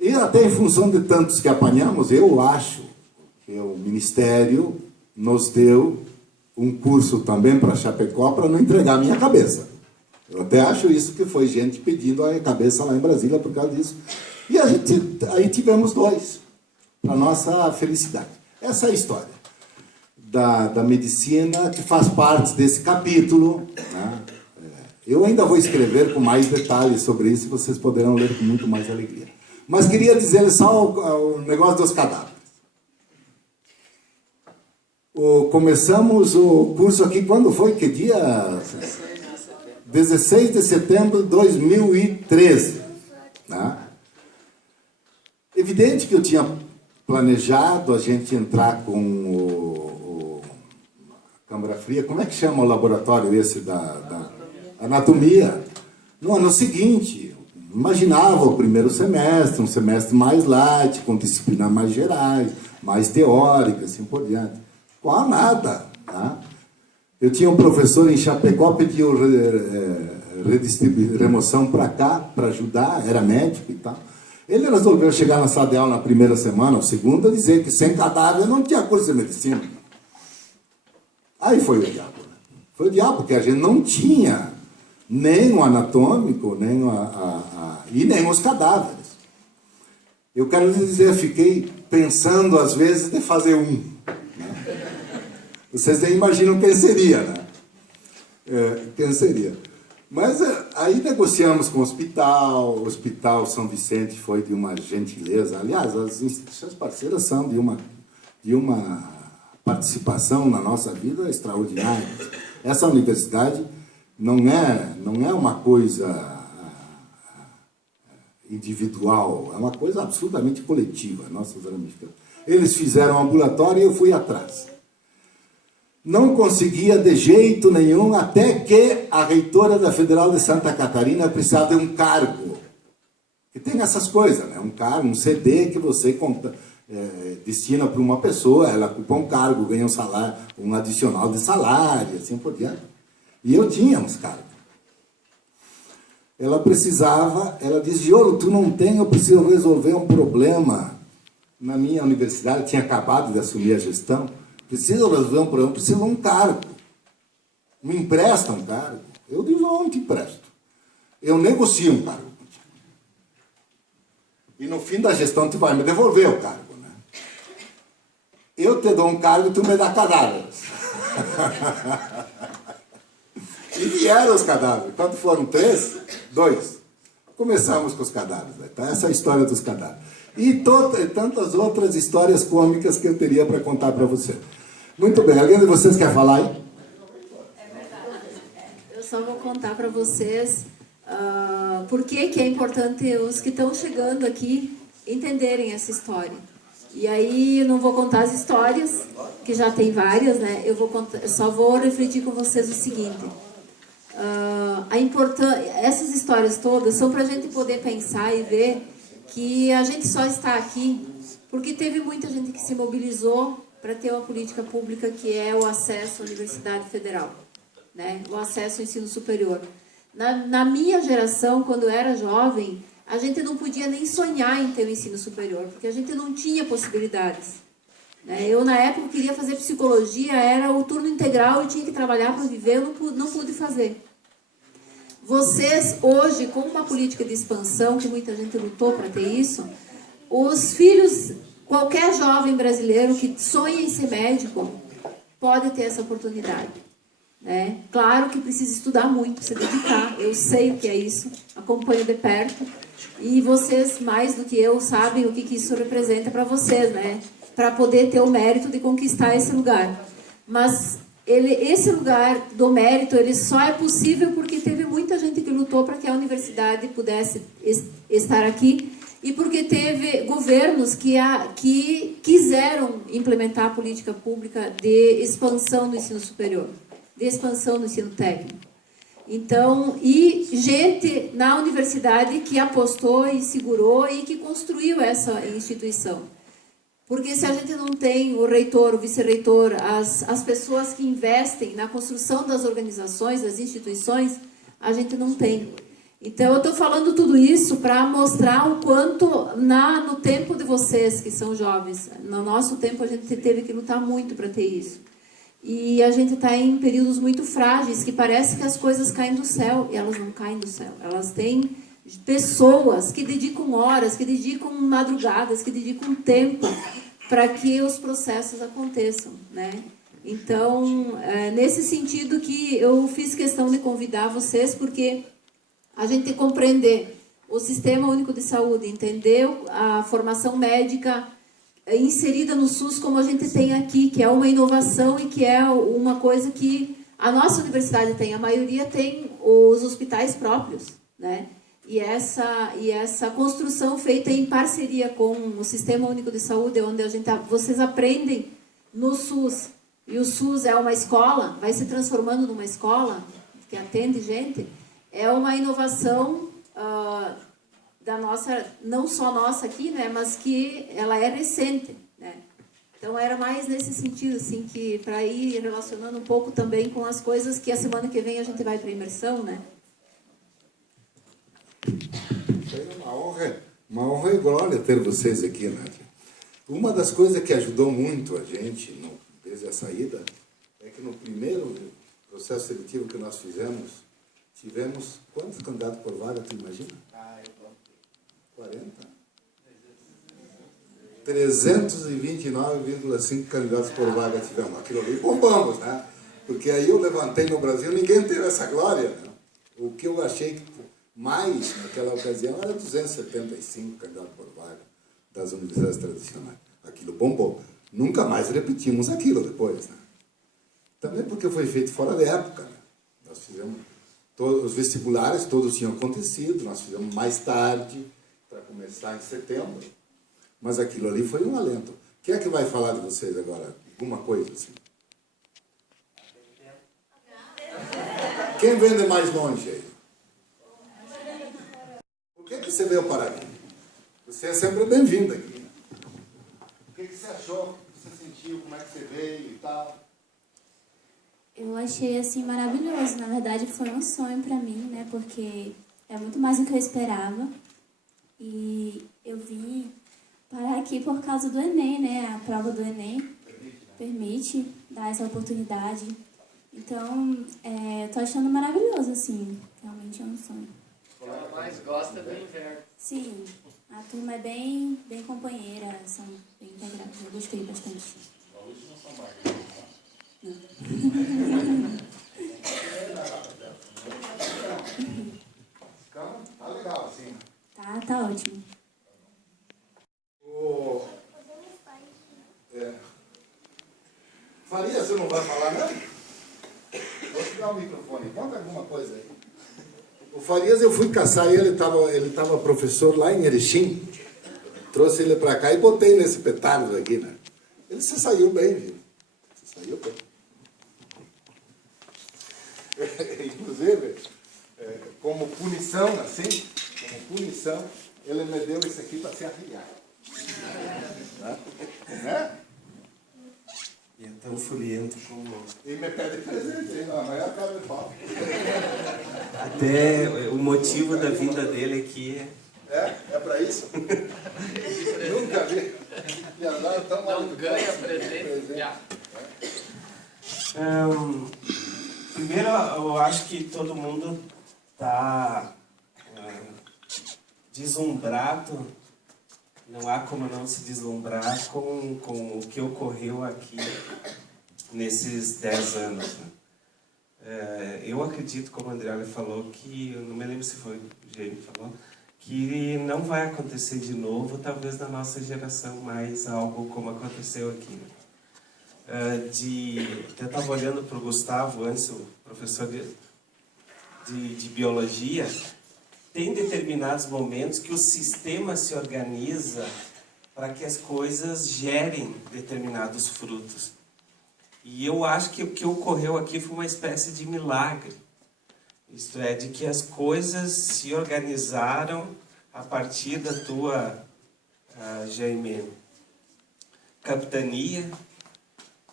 E até em função de tantos que apanhamos, eu acho que o Ministério nos deu um curso também para Chapecó para não entregar a minha cabeça. Eu até acho isso, que foi gente pedindo a cabeça lá em Brasília por causa disso. E aí tivemos 2, para nossa felicidade. Essa é a história da medicina, que faz parte desse capítulo, né? Eu ainda vou escrever com mais detalhes sobre isso, vocês poderão ler com muito mais alegria. Mas queria dizer só o negócio dos cadáveres. Começamos o curso aqui, quando foi? Que dia? 16 de setembro de 2013. Né? Evidente que eu tinha planejado a gente entrar com a Câmara Fria. Como é que chama o laboratório esse da anatomia? No ano seguinte, imaginava o primeiro semestre, um semestre mais light, com disciplinas mais gerais, mais teóricas, assim por diante. Qual nada, tá? Eu tinha um professor em Chapecó, pediu remoção para cá, para ajudar, era médico e tal. Ele resolveu chegar na sala de aula na primeira semana, ou segunda, dizer que sem cadáver não tinha curso de medicina. Aí foi o diabo. Né? Foi o diabo, porque a gente não tinha nem o anatômico, nem e nem os cadáveres. Eu quero lhe dizer, fiquei pensando às vezes de fazer um. Vocês nem imaginam quem seria, né? Quem seria. Mas aí negociamos com o Hospital São Vicente foi de uma gentileza. Aliás, as instituições parceiras são de uma participação na nossa vida extraordinária. Essa universidade não é uma coisa individual, é uma coisa absolutamente coletiva, nossas ramificações. Eles fizeram um ambulatório e eu fui atrás. Não conseguia de jeito nenhum, até que a reitora da Federal de Santa Catarina precisava de um cargo. E tem essas coisas, né? Um CD que você destina para uma pessoa, ela ocupa um cargo, ganha um salário, um adicional de salário, assim por diante. E eu tinha uns cargos. Ela disse, Giolo, tu não tem, eu preciso resolver um problema. Na minha universidade, tinha acabado de assumir a gestão, preciso resolver um problema, preciso de um cargo. Me empresta um cargo? Eu digo, não te empresto. Eu negocio um cargo contigo. E no fim da gestão, tu vai me devolver o cargo, né? Eu te dou um cargo e tu me dá cadáveres. E vieram os cadáveres. Quando foram 3, 2. Começamos com os cadáveres. Né? Então, essa é a história dos cadáveres. E tantas outras histórias cômicas que eu teria para contar para você. Muito bem. Alguém de vocês quer falar aí? É verdade. Eu só vou contar para vocês por que é importante os que estão chegando aqui entenderem essa história. E aí eu não vou contar as histórias, que já tem várias, né? Eu só vou refletir com vocês o seguinte. Essas histórias todas são para a gente poder pensar e ver que a gente só está aqui porque teve muita gente que se mobilizou para ter uma política pública que é o acesso à Universidade Federal, né? O acesso ao ensino superior. Na minha geração, quando eu era jovem, a gente não podia nem sonhar em ter o ensino superior, porque a gente não tinha possibilidades. Eu, na época, queria fazer psicologia, era o turno integral, eu tinha que trabalhar para viver, eu não pude fazer. Vocês, hoje, com uma política de expansão, que muita gente lutou para ter isso, os filhos, qualquer jovem brasileiro que sonha em ser médico, pode ter essa oportunidade. Claro que precisa estudar muito, se dedicar, eu sei o que é isso, acompanho de perto, e vocês, mais do que eu, sabem o que isso representa para vocês, né? Para poder ter o mérito de conquistar esse lugar. Mas esse lugar do mérito, ele só é possível porque teve muita gente que lutou para que a universidade pudesse estar aqui e porque teve governos que quiseram implementar a política pública de expansão do ensino superior, de expansão do ensino técnico. Então, e gente na universidade que apostou e segurou e que construiu essa instituição. Porque se a gente não tem o reitor, o vice-reitor, as pessoas que investem na construção das organizações, das instituições, a gente não tem. Então, eu estou falando tudo isso para mostrar o quanto, no tempo de vocês, que são jovens, no nosso tempo a gente teve que lutar muito para ter isso. E a gente está em períodos muito frágeis, que parece que as coisas caem do céu, e elas não caem do céu. Elas têm pessoas que dedicam horas, que dedicam madrugadas, que dedicam tempo para que os processos aconteçam, né? Então, nesse sentido que eu fiz questão de convidar vocês, porque a gente compreender o Sistema Único de Saúde, entender a formação médica inserida no SUS como a gente tem aqui, que é uma inovação e que é uma coisa que a nossa universidade tem. A maioria tem os hospitais próprios, né? E essa construção feita em parceria com o Sistema Único de Saúde, onde vocês aprendem no SUS, e o SUS é uma escola, vai se transformando numa escola que atende gente, é uma inovação da nossa, não só nossa aqui, né, mas que ela é recente, né? Então era mais nesse sentido, assim, que para ir relacionando um pouco também com as coisas que a semana que vem a gente vai para a imersão, né? Foi uma honra e glória ter vocês aqui, Nádia. Uma das coisas que ajudou muito a gente desde a saída é que no primeiro processo seletivo que nós fizemos, tivemos quantos candidatos por vaga, tu imagina? 40? 329,5 candidatos por vaga tivemos. Aquilo ali bombamos, né? Porque aí eu levantei no Brasil, ninguém teve essa glória, né? O que eu achei que mais, naquela ocasião, era 275 candidatos por vaga das universidades tradicionais. Aquilo bombou. Nunca mais repetimos aquilo depois, né? Também porque foi feito fora de época, né? Nós fizemos, os vestibulares todos tinham acontecido, nós fizemos mais tarde, para começar em setembro, mas aquilo ali foi um alento. Quem é que vai falar de vocês agora? Alguma coisa assim? Quem vem de mais longe aí? Por que você veio para mim? Você é sempre bem-vindo aqui. O que você achou? O que você sentiu? Como é que você veio e tal? Eu achei, assim, maravilhoso. Na verdade, foi um sonho para mim, né? Porque é muito mais do que eu esperava. E eu vim parar aqui por causa do Enem, né? A prova do Enem permite dar essa oportunidade. Então, eu tô achando maravilhoso, assim. Realmente é um sonho. Ela mais gosta do inverno. Sim, a turma é bem companheira, são bem integrados. Eu gostei bastante. Então, tá legal, assim. Tá ótimo. Faria, você não vai falar, não? Vou te dar o microfone. Conta alguma coisa aí. O Farias, eu fui caçar ele estava professor lá em Erechim. Trouxe ele para cá e botei nesse petardo aqui, né? Ele se saiu bem, viu? Se saiu bem. Inclusive, como punição, assim, ele me deu isso aqui para se arriar. Né? E é tão furiento como... E me pede presente, hein? Não, é a cara de pau. Até o motivo da vinda dele aqui É para isso? Nunca vi. E agora tão Não ganha presente. Já. Primeiro, eu acho que todo mundo está deslumbrado. Não há como não se deslumbrar com o que ocorreu aqui nesses 10 anos. Né? Eu acredito, como a Andrea falou, que, eu não me lembro se foi o Jaime que falou, que não vai acontecer de novo, talvez na nossa geração, mais algo como aconteceu aqui. Né? Eu estava olhando para o Gustavo antes, o professor de biologia. Tem determinados momentos que o sistema se organiza para que as coisas gerem determinados frutos. E eu acho que o que ocorreu aqui foi uma espécie de milagre. Isto é, de que as coisas se organizaram a partir da tua, Jaime, capitania,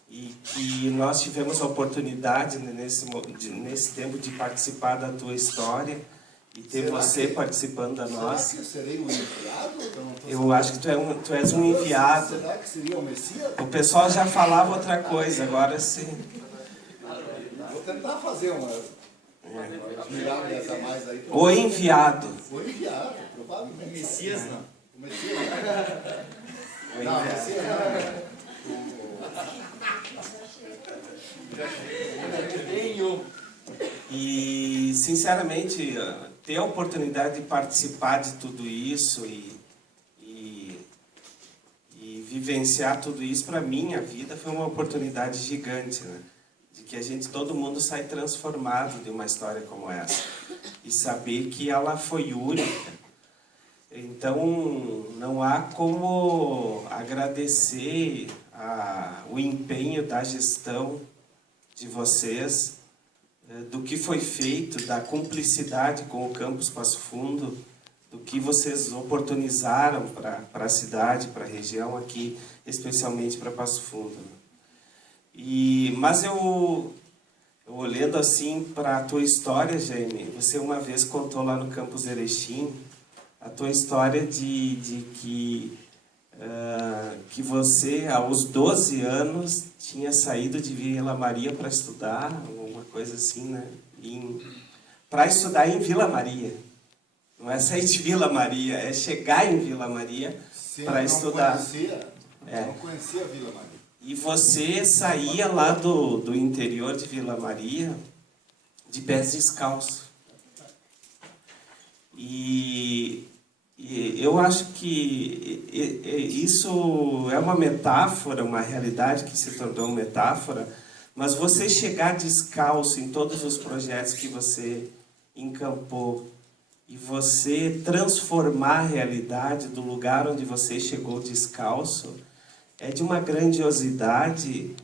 e que nós tivemos a oportunidade nesse tempo de participar da tua história, e ter você participando da nossa. Será que eu serei um enviado? Eu acho que tu és um enviado. Será que seria o Messias? O pessoal já falava outra coisa, agora sim. Vou tentar fazer uma mirada dessa mais aí. O enviado. O enviado, provavelmente. Messias não. O Messias não. Não, o Messias não. E, sinceramente, ter a oportunidade de participar de tudo isso e vivenciar tudo isso, para mim, a vida foi uma oportunidade gigante, né? De que todo mundo sai transformado de uma história como essa. E saber que ela foi única. Então, não há como agradecer o empenho da gestão de vocês, do que foi feito, da cumplicidade com o Campus Passo Fundo, do que vocês oportunizaram para a cidade, para a região aqui, especialmente para Passo Fundo. Mas eu olhando assim para a tua história, Jaime, você uma vez contou lá no Campus Erechim a tua história de que você, aos 12 anos, tinha saído de Vila Maria para estudar, uma coisa assim, né? Para estudar em Vila Maria. Não é sair de Vila Maria, é chegar em Vila Maria para estudar. Não conhecia Vila Maria. E você saía lá do interior de Vila Maria de pés descalços. E eu acho que isso é uma metáfora, uma realidade que se tornou uma metáfora, mas você chegar descalço em todos os projetos que você encampou e você transformar a realidade do lugar onde você chegou descalço é de uma grandiosidade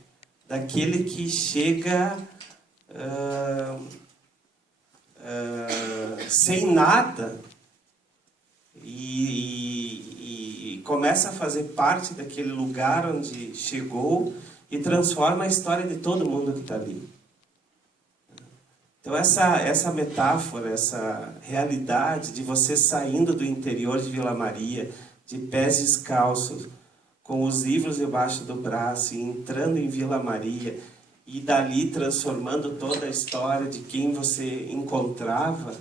daquele que chega sem nada e começa a fazer parte daquele lugar onde chegou e transforma a história de todo mundo que está ali. Então essa metáfora, essa realidade de você saindo do interior de Vila Maria, de pés descalços, com os livros debaixo do braço, e entrando em Vila Maria, e dali transformando toda a história de quem você encontrava,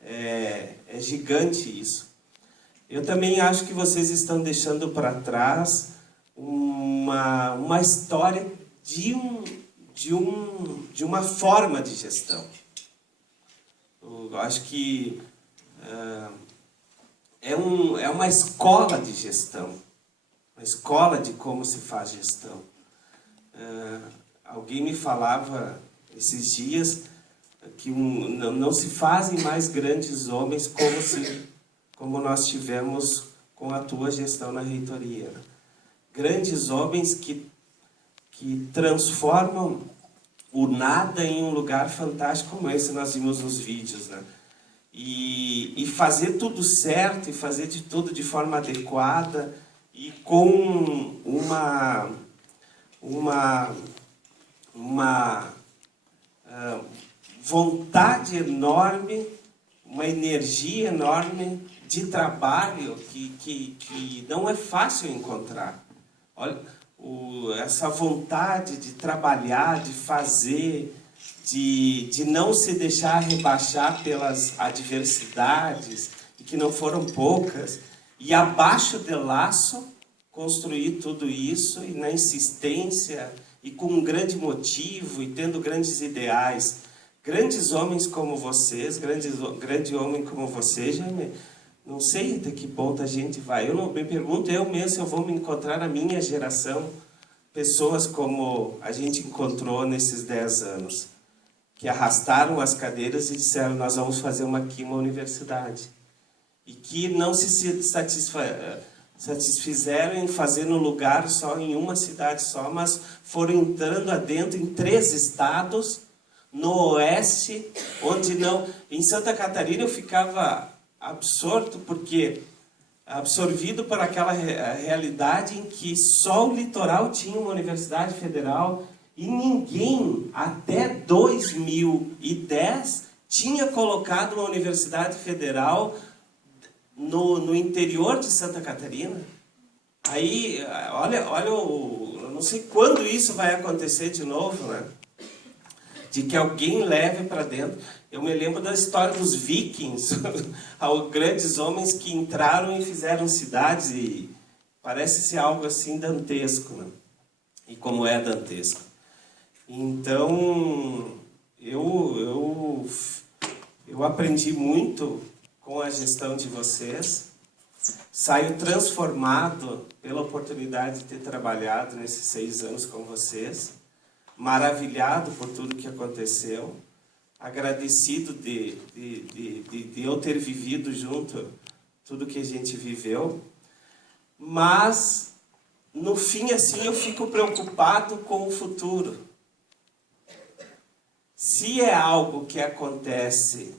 é gigante isso. Eu também acho que vocês estão deixando para trás uma história de uma forma de gestão. Eu acho que é uma escola de gestão, uma escola de como se faz gestão. Alguém me falava esses dias que não se fazem mais grandes homens como nós tivemos com a tua gestão na reitoria. Grandes homens que transformam o nada em um lugar fantástico como esse nós vimos nos vídeos, né? E fazer tudo certo, e fazer de tudo de forma adequada, e com uma vontade enorme, uma energia enorme de trabalho que não é fácil encontrar. Olha, essa vontade de trabalhar, de fazer, de não se deixar rebaixar pelas adversidades, e que não foram poucas, e abaixo de laço construir tudo isso, e na insistência, e com um grande motivo, e tendo grandes ideais. Grandes homens como vocês, grande homem como você, Jaime, não sei até que ponto a gente vai. Eu não me pergunto, eu mesmo, se eu vou me encontrar na minha geração, pessoas como a gente encontrou nesses 10 anos, que arrastaram as cadeiras e disseram, nós vamos fazer aqui uma universidade. E que não se satisfizeram em fazer no lugar só, em uma cidade só, mas foram entrando adentro em 3 estados, no oeste, onde não... Em Santa Catarina eu ficava absorvido por aquela realidade em que só o litoral tinha uma universidade federal e ninguém, até 2010, tinha colocado uma universidade federal no interior de Santa Catarina. Aí, olha, eu não sei quando isso vai acontecer de novo, né? De que alguém leve para dentro. Eu me lembro da história dos vikings, grandes homens que entraram e fizeram cidades, e parece ser algo assim dantesco, né? E como é dantesco. Então, eu aprendi muito com a gestão de vocês, saio transformado pela oportunidade de ter trabalhado nesses 6 anos com vocês, maravilhado por tudo que aconteceu, agradecido de eu ter vivido junto tudo que a gente viveu, mas no fim assim eu fico preocupado com o futuro. Se é algo que acontece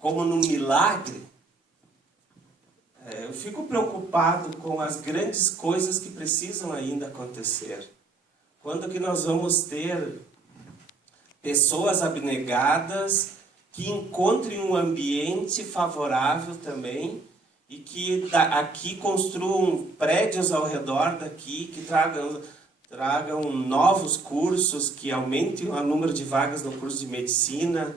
como num milagre, eu fico preocupado com as grandes coisas que precisam ainda acontecer. Quando que nós vamos ter pessoas abnegadas que encontrem um ambiente favorável também e que aqui construam prédios ao redor daqui, que tragam novos cursos, que aumentem o número de vagas no curso de medicina,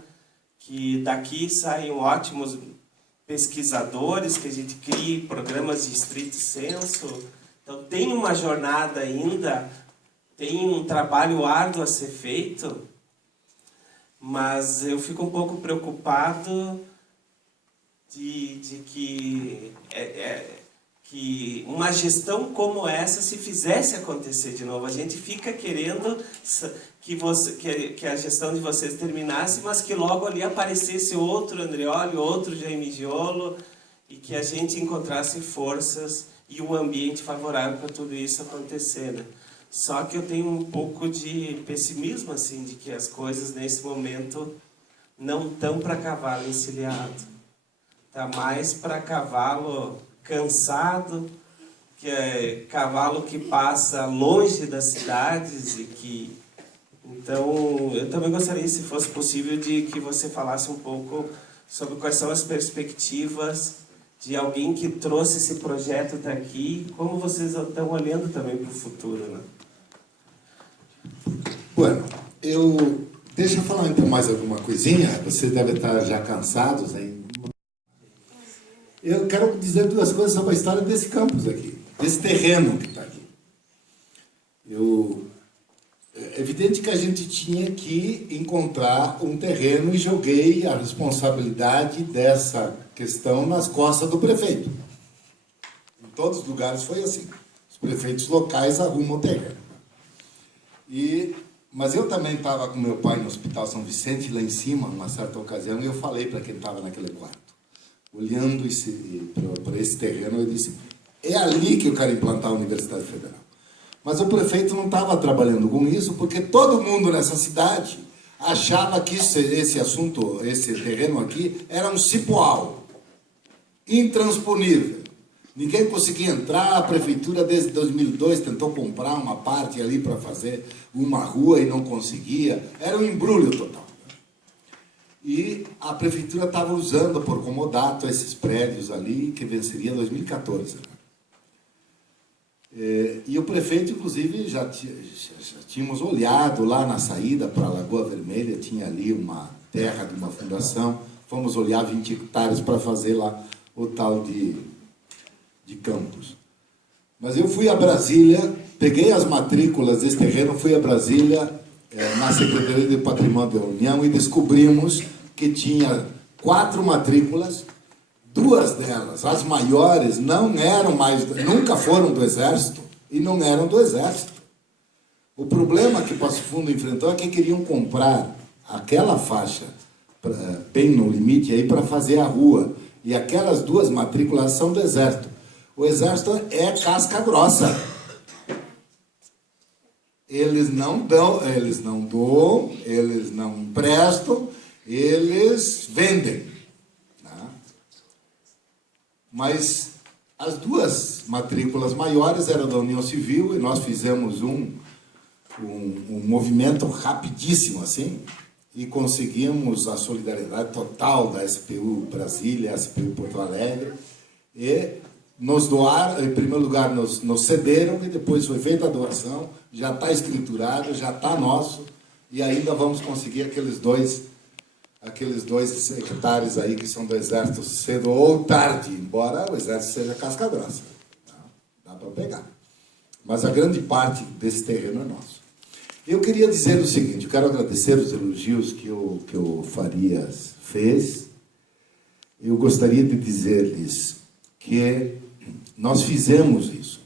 que daqui saiam ótimos pesquisadores, que a gente crie programas de estrito senso. Então tem uma jornada ainda, tem um trabalho árduo a ser feito, mas eu fico um pouco preocupado de que uma gestão como essa se fizesse acontecer de novo. A gente fica querendo que a gestão de vocês terminasse, mas que logo ali aparecesse outro Andreoli, outro Jaime Giolo, e que a gente encontrasse forças e um ambiente favorável para tudo isso acontecer, né? Só que eu tenho um pouco de pessimismo, assim, de que as coisas nesse momento não estão para cavalo encilhado. tá mais para cavalo cansado, que é cavalo que passa longe das cidades e que... Então, eu também gostaria, se fosse possível, de que você falasse um pouco sobre quais são as perspectivas de alguém que trouxe esse projeto até aqui, como vocês estão olhando também para o futuro, né? Bueno, deixa eu falar então mais alguma coisinha, vocês devem estar já cansados, hein? Eu quero dizer duas coisas sobre a história desse campus aqui, desse terreno que está aqui. É evidente que a gente tinha que encontrar um terreno e joguei a responsabilidade dessa questão nas costas do prefeito. Em todos os lugares foi assim. Os prefeitos locais arrumam o terreno. Mas eu também estava com meu pai no Hospital São Vicente, lá em cima, numa certa ocasião, e eu falei para quem estava naquele quarto, olhando para esse terreno, eu disse, é ali que eu quero implantar a Universidade Federal. Mas o prefeito não estava trabalhando com isso, porque todo mundo nessa cidade achava que esse assunto, esse terreno aqui, era um cipoal, intransponível. Ninguém conseguia entrar, a prefeitura desde 2002 tentou comprar uma parte ali para fazer uma rua e não conseguia, era um embrulho total. E a prefeitura estava usando por comodato esses prédios ali, que venceria em 2014. E o prefeito, inclusive, já tínhamos olhado lá na saída para a Lagoa Vermelha, tinha ali uma terra de uma fundação, fomos olhar 20 hectares para fazer lá o tal de campus. Mas eu fui a Brasília, peguei as matrículas desse terreno, fui a Brasília, na Secretaria de Patrimônio da União, e descobrimos que tinha 4 matrículas, 2 delas, as maiores, não eram mais, nunca foram do Exército, e não eram do Exército. O problema que Passo Fundo enfrentou é que queriam comprar aquela faixa, bem no limite, aí para fazer a rua, e aquelas 2 matrículas são do Exército. O Exército é casca grossa. Eles não doam, eles não emprestam, eles vendem. Mas as 2 matrículas maiores eram da União Civil e nós fizemos um movimento rapidíssimo assim e conseguimos a solidariedade total da SPU Brasília, SPU Porto Alegre, e nos doaram, em primeiro lugar nos cederam e depois foi feita a doação, já está escriturado, já está nosso e ainda vamos conseguir aqueles 2 hectares aí que são do Exército cedo ou tarde, embora o Exército seja casca grossa. Dá para pegar. Mas a grande parte desse terreno é nosso. Eu queria dizer o seguinte, eu quero agradecer os elogios que o Farias fez. Eu gostaria de dizer-lhes que nós fizemos isso.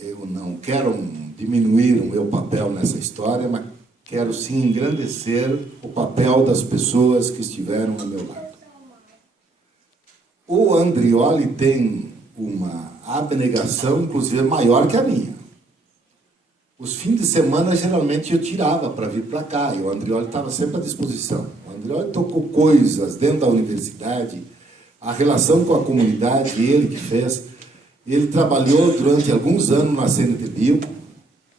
Eu não quero diminuir o meu papel nessa história, mas quero sim engrandecer o papel das pessoas que estiveram ao meu lado. O Andrioli tem uma abnegação, inclusive, maior que a minha. Os fins de semana, geralmente, eu tirava para vir para cá, e o Andrioli estava sempre à disposição. O Andrioli tocou coisas dentro da universidade, a relação com a comunidade, ele que fez. Ele trabalhou durante alguns anos na CNTBio,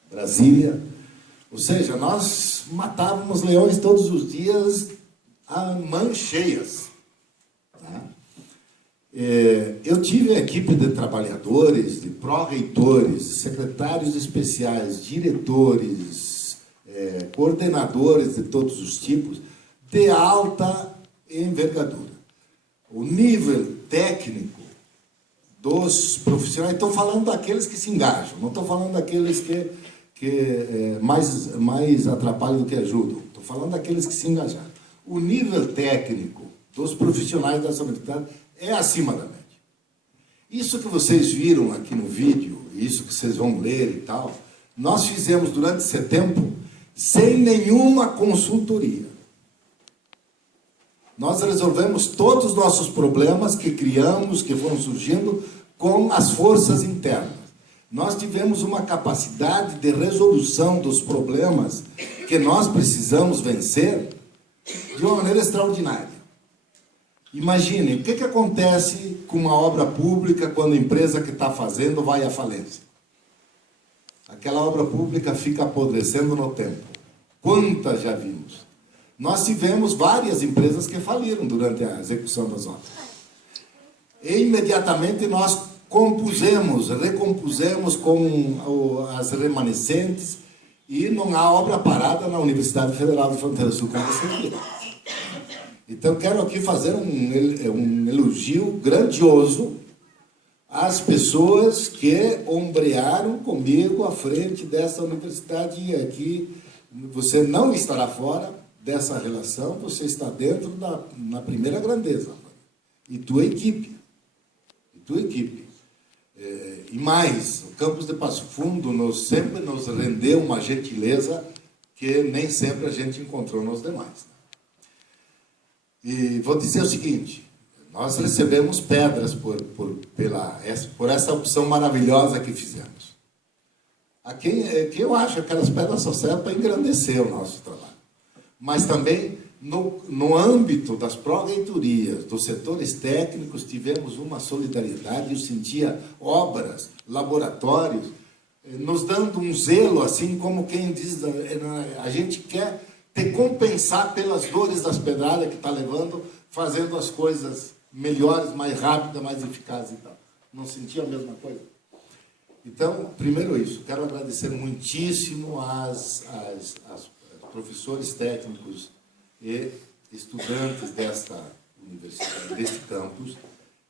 Brasília. Ou seja, nós matávamos leões todos os dias a mãos cheias. Tá? Eu tive a equipe de trabalhadores, de pró-reitores, secretários especiais, diretores, coordenadores de todos os tipos, de alta envergadura. O nível técnico dos profissionais, estou falando daqueles que se engajam, não estou falando daqueles que mais atrapalham do que ajudam. Estou falando daqueles que se engajaram. O nível técnico dos profissionais dessa universidade é acima da média. Isso que vocês viram aqui no vídeo, isso que vocês vão ler e tal, nós fizemos durante esse tempo sem nenhuma consultoria. Nós resolvemos todos os nossos problemas que criamos, que foram surgindo, com as forças internas. Nós tivemos uma capacidade de resolução dos problemas que nós precisamos vencer de uma maneira extraordinária. Imagine, o que acontece com uma obra pública quando a empresa que está fazendo vai à falência? Aquela obra pública fica apodrecendo no tempo. Quantas já vimos? Nós tivemos várias empresas que faliram durante a execução das obras. E imediatamente nós recompusemos com as remanescentes e não há obra parada na Universidade Federal de Fronteira Sul, como você viu. Então, quero aqui fazer um elogio grandioso às pessoas que ombrearam comigo à frente dessa universidade. E aqui você não estará fora dessa relação, você está dentro na primeira grandeza. E tua equipe. E mais, o campus de Passo Fundo sempre nos rendeu uma gentileza que nem sempre a gente encontrou nos demais. E vou dizer o seguinte, nós recebemos pedras por essa opção maravilhosa que fizemos. Que eu acho que aquelas pedras só servem para engrandecer o nosso trabalho. Mas também, no âmbito das pró-reitorias, dos setores técnicos, tivemos uma solidariedade. Eu sentia obras, laboratórios, nos dando um zelo, assim como quem diz, a gente quer te compensar pelas dores das pedradas que está levando, fazendo as coisas melhores, mais rápidas, mais eficazes e tal. Não sentia a mesma coisa? Então, primeiro isso, quero agradecer muitíssimo aos professores técnicos e estudantes desta universidade, deste campus,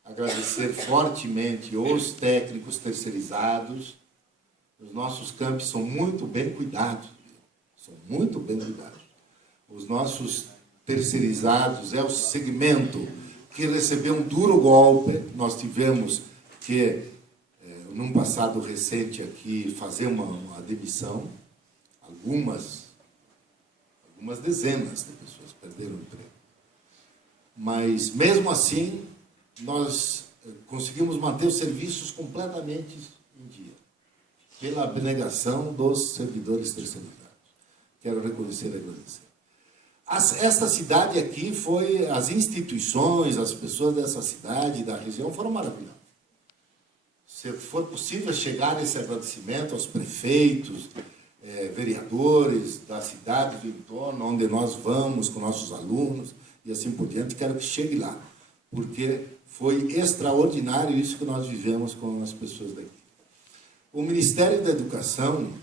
agradecer fortemente os técnicos terceirizados. Os nossos campos são muito bem cuidados, Os nossos terceirizados é o segmento que recebeu um duro golpe. Nós tivemos que, num passado recente aqui, fazer uma demissão. Algumas dezenas de pessoas perderam o emprego. Mas, mesmo assim, nós conseguimos manter os serviços completamente em dia, pela abnegação dos servidores terceirizados. Quero reconhecer e agradecer. Esta cidade aqui as instituições, as pessoas dessa cidade, da região, foram maravilhosas. Se for possível chegar nesse agradecimento aos prefeitos, vereadores da cidade do entorno, onde nós vamos com nossos alunos e assim por diante, quero que chegue lá, porque foi extraordinário isso que nós vivemos com as pessoas daqui. O Ministério da Educação,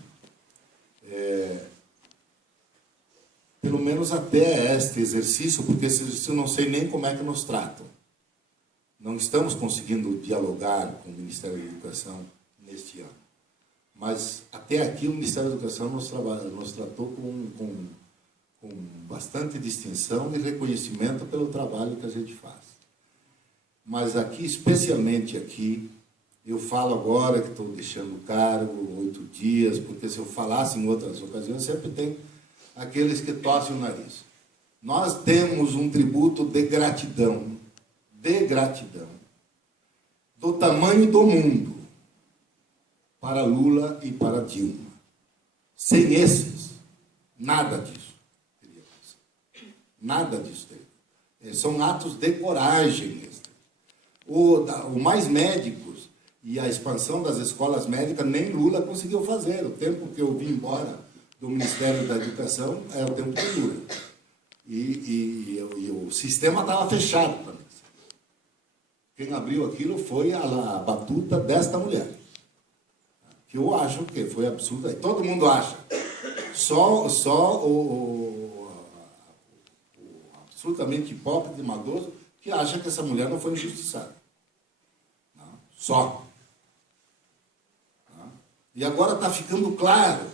pelo menos até este exercício, porque eu não sei nem como é que nos tratam. Não estamos conseguindo dialogar com o Ministério da Educação neste ano. Mas até aqui o Ministério da Educação nos tratou com bastante distinção e reconhecimento pelo trabalho que a gente faz. Mas aqui, especialmente aqui, eu falo agora que estou deixando o cargo 8 dias, porque se eu falasse em outras ocasiões, sempre tem aqueles que torcem o nariz. Nós temos um tributo de gratidão, do tamanho do mundo, para Lula e para Dilma. Sem esses, nada disso teria acontecido. Nada disso teria. São atos de coragem. O Mais Médicos e a expansão das escolas médicas, nem Lula conseguiu fazer. O tempo que eu vim embora do Ministério da Educação era o tempo de Lula. E o sistema estava fechado para mim. Quem abriu aquilo foi a batuta desta mulher. Que eu acho que foi absurdo. Todo mundo acha. Só o absolutamente hipócrita e maldoso que acha que essa mulher não foi injustiçada. Não. Só. Não. E agora está ficando claro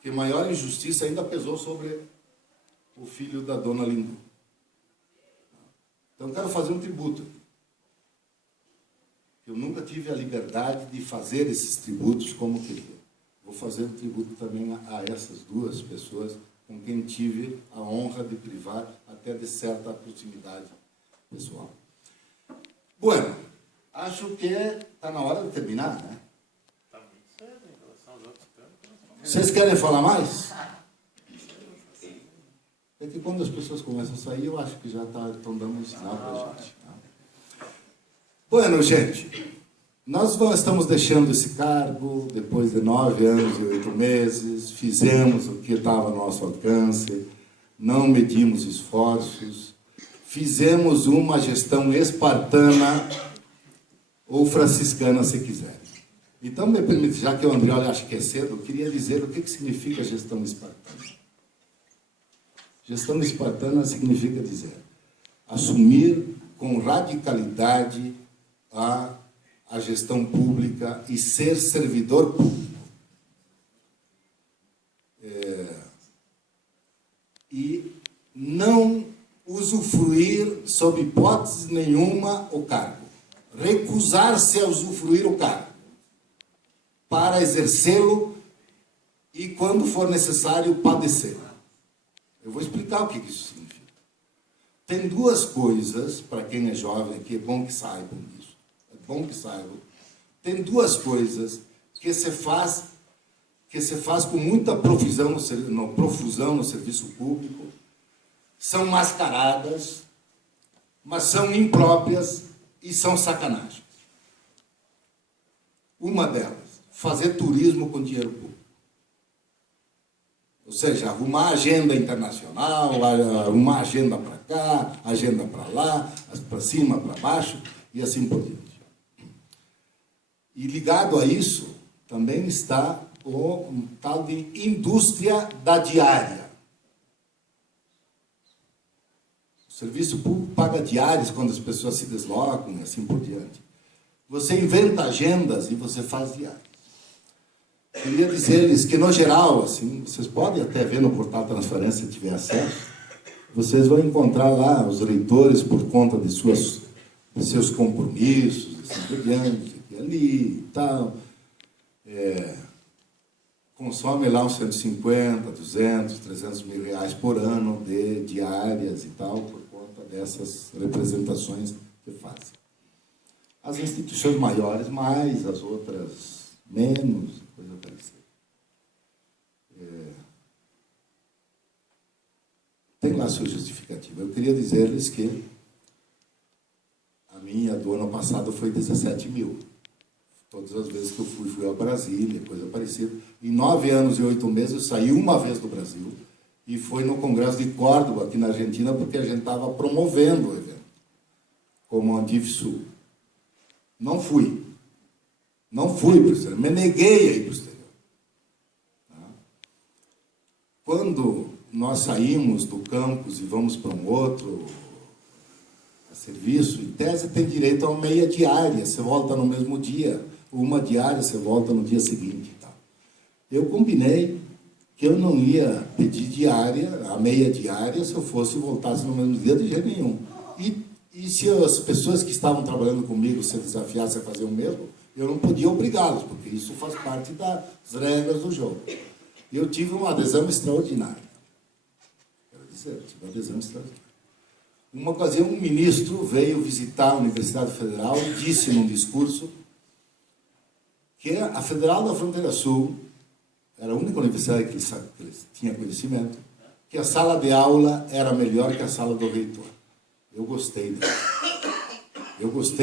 que maior injustiça ainda pesou sobre o filho da dona Lindu. Então, eu quero fazer um tributo. Eu nunca tive a liberdade de fazer esses tributos como queria. Vou fazer um tributo também a essas duas pessoas com quem tive a honra de privar até de certa proximidade pessoal. Bueno, acho que está na hora de terminar, né? Está muito cedo em relação aos outros campos. Vocês querem falar mais? É que quando as pessoas começam a sair, eu acho que já estão dando um sinal para a gente. Né? Bueno, gente, nós estamos deixando esse cargo depois de 9 anos e 8 meses, fizemos o que estava ao nosso alcance, não medimos esforços, fizemos uma gestão espartana ou franciscana, se quiser. Então, me permite, já que o Andrioli acha que é cedo, eu queria dizer o que significa gestão espartana. Gestão espartana significa dizer assumir com radicalidade a gestão pública e ser servidor público. E não usufruir, sob hipótese nenhuma, o cargo. Recusar-se a usufruir o cargo para exercê-lo e, quando for necessário, padecê-lo. Eu vou explicar o que isso significa. Tem duas coisas, para quem é jovem, que é bom que saibam isso. É bom que saibam. Tem duas coisas que se faz com muita profusão no serviço público, são mascaradas, mas são impróprias e são sacanagens. Uma delas, fazer turismo com dinheiro público. Ou seja, arrumar agenda internacional, arrumar agenda para cá, agenda para lá, para cima, para baixo, e assim por diante. E ligado a isso, também está o tal de indústria da diária. O serviço público paga diárias quando as pessoas se deslocam, e assim por diante. Você inventa agendas e você faz diárias. Queria dizer-lhes que, no geral, assim, vocês podem até ver no portal Transparência, se tiver acesso, vocês vão encontrar lá os leitores, por conta de seus compromissos, assim por diante, aqui ali e tal. Consome lá uns 150, 200, 300 mil reais por ano de diárias e tal, por conta dessas representações que fazem. As instituições maiores mais, as outras menos, coisa parecida. Tem lá a sua justificativa. Eu queria dizer-lhes que a minha do ano passado foi 17 mil. Todas as vezes que eu fui a Brasília, coisa parecida. Em 9 anos e 8 meses, eu saí uma vez do Brasil e foi no Congresso de Córdoba, aqui na Argentina, porque a gente estava promovendo o evento, como Andiv-Sul. Não fui. Não fui para o exterior, me neguei a ir para o exterior. Quando nós saímos do campus e vamos para um outro serviço, em tese tem direito a uma meia diária, você volta no mesmo dia, uma diária, você volta no dia seguinte. Tá? Eu combinei que eu não ia pedir diária, a meia diária, se eu voltasse no mesmo dia de jeito nenhum. E se as pessoas que estavam trabalhando comigo se desafiassem a fazer o mesmo, eu não podia obrigá-los, porque isso faz parte das regras do jogo. E eu tive uma adesão extraordinária. Quero dizer, eu tive uma adesão extraordinária. Uma ocasião, um ministro veio visitar a Universidade Federal e disse num discurso que a Federal da Fronteira Sul era a única universidade que ele tinha conhecimento, que a sala de aula era melhor que a sala do reitor. Eu gostei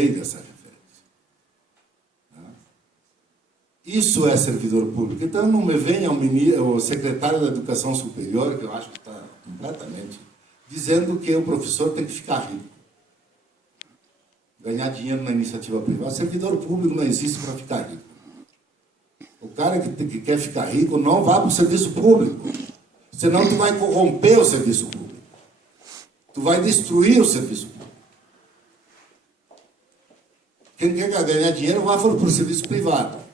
dessa referência. Isso é servidor público. Então não me venha o secretário da Educação Superior, que eu acho que está completamente, dizendo que o professor tem que ficar rico. Ganhar dinheiro na iniciativa privada. Servidor público não existe para ficar rico. O cara que quer ficar rico não vá para o serviço público. Senão tu vai corromper o serviço público. Tu vai destruir o serviço público. Quem quer ganhar dinheiro vai para o serviço privado.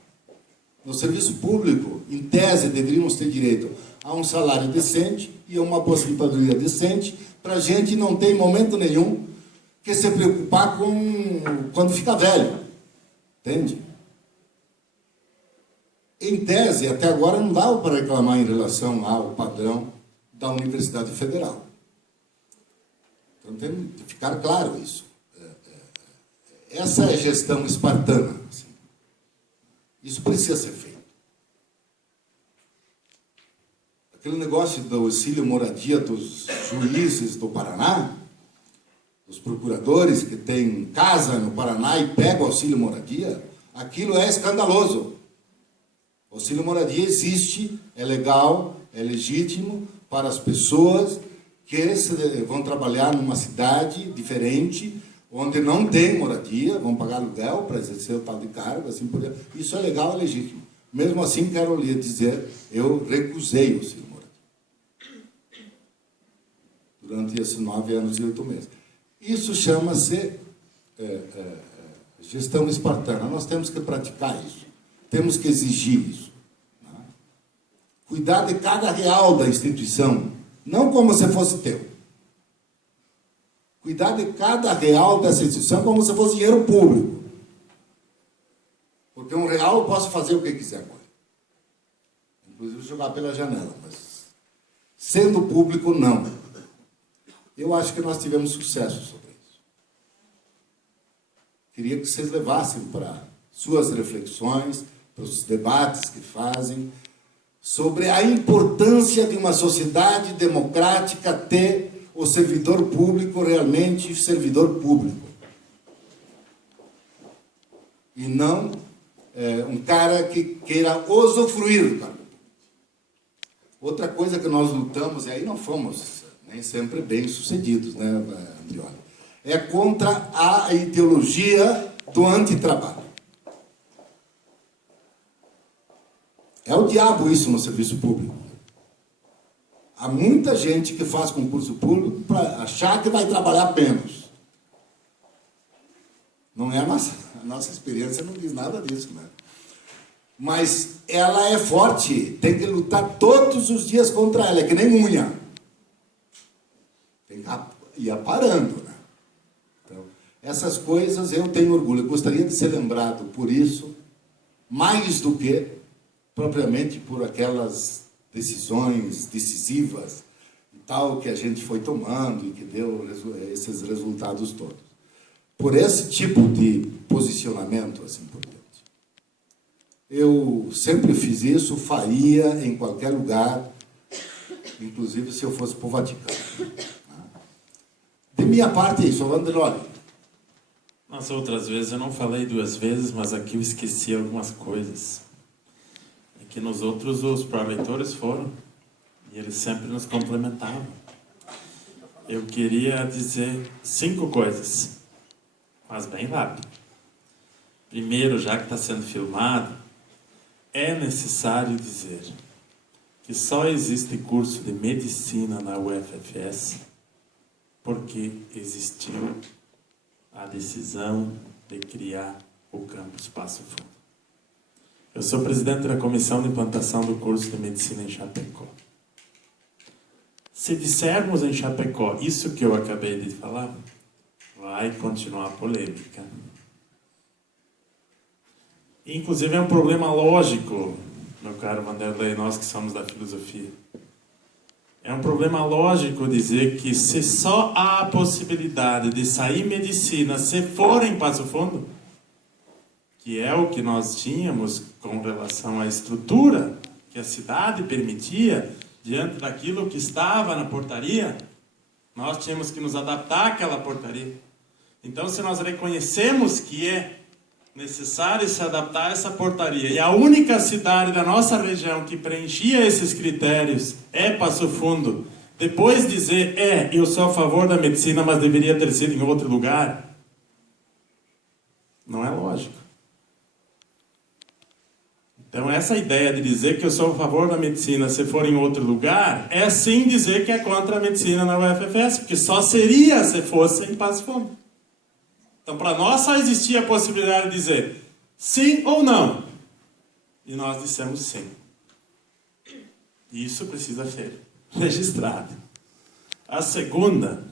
No serviço público, em tese, deveríamos ter direito a um salário decente e a uma aposentadoria decente, para a gente não ter em momento nenhum que se preocupar com quando fica velho. Entende? Em tese, até agora não dava para reclamar em relação ao padrão da Universidade Federal. Então tem que ficar claro isso. Essa é a gestão espartana. Assim. Isso precisa ser feito. Aquele negócio do auxílio moradia dos juízes do Paraná, os procuradores que têm casa no Paraná e pegam auxílio moradia, aquilo é escandaloso. O auxílio moradia existe, é legal, é legítimo para as pessoas que vão trabalhar numa cidade diferente, onde não tem moradia, vão pagar aluguel para exercer o tal de cargo, assim por diante. Isso é legal, é legítimo. Mesmo assim, quero lhe dizer, eu recusei o auxílio moradia durante esses 9 anos e 8 meses. Isso chama-se gestão espartana. Nós temos que praticar isso, temos que exigir isso. Né? Cuidar de cada real da instituição, não como se fosse teu. Cuidar de cada real dessa instituição como se fosse dinheiro público. Porque um real eu posso fazer o que quiser agora. Inclusive jogar pela janela, mas sendo público, não. Eu acho que nós tivemos sucesso sobre isso. Queria que vocês levassem para suas reflexões, para os debates que fazem, sobre a importância de uma sociedade democrática ter o servidor público realmente servidor público. E não um cara que queira usufruir do cargo. Outra coisa que nós lutamos, e aí não fomos nem sempre bem sucedidos, né, Andrioli? É contra a ideologia do antitrabalho. É o diabo isso no serviço público. Há muita gente que faz concurso público para achar que vai trabalhar menos. Não é a nossa experiência não diz nada disso, né? Mas ela é forte, tem que lutar todos os dias contra ela, é que nem unha. Tem que ir aparando, né? Então, essas coisas eu tenho orgulho. Eu gostaria de ser lembrado por isso, mais do que propriamente por aquelas decisões decisivas e tal que a gente foi tomando e que deu esses resultados todos. Por esse tipo de posicionamento, assim por diante. Eu sempre fiz isso, faria em qualquer lugar, inclusive se eu fosse para o Vaticano. De minha parte é isso, Andrioli. Nas outras vezes eu não falei 2 vezes, mas aqui eu esqueci algumas coisas. É que nos outros os pró-reitores foram, e eles sempre nos complementavam. Eu queria dizer 5 coisas, mas bem rápido. Primeiro, já que está sendo filmado, é necessário dizer que só existe curso de medicina na UFFS porque existiu a decisão de criar o campus Passo Fundo. Eu sou presidente da comissão de implantação do curso de medicina em Chapecó. Se dissermos em Chapecó isso que eu acabei de falar, vai continuar a polêmica. Inclusive é um problema lógico, meu caro Vanderlei, nós que somos da filosofia. É um problema lógico dizer que se só há a possibilidade de sair medicina se for em Passo Fundo, que é o que nós tínhamos com relação à estrutura que a cidade permitia, diante daquilo que estava na portaria, nós tínhamos que nos adaptar àquela portaria. Então, se nós reconhecemos que é necessário se adaptar a essa portaria, e a única cidade da nossa região que preenchia esses critérios é Passo Fundo, depois dizer, eu sou a favor da medicina, mas deveria ter sido em outro lugar, não é lógico. Então, essa ideia de dizer que eu sou a favor da medicina se for em outro lugar, é sim dizer que é contra a medicina na UFFS, porque só seria se fosse em Passo Fundo. Então, para nós só existia a possibilidade de dizer sim ou não. E nós dissemos sim. E isso precisa ser registrado. A segunda,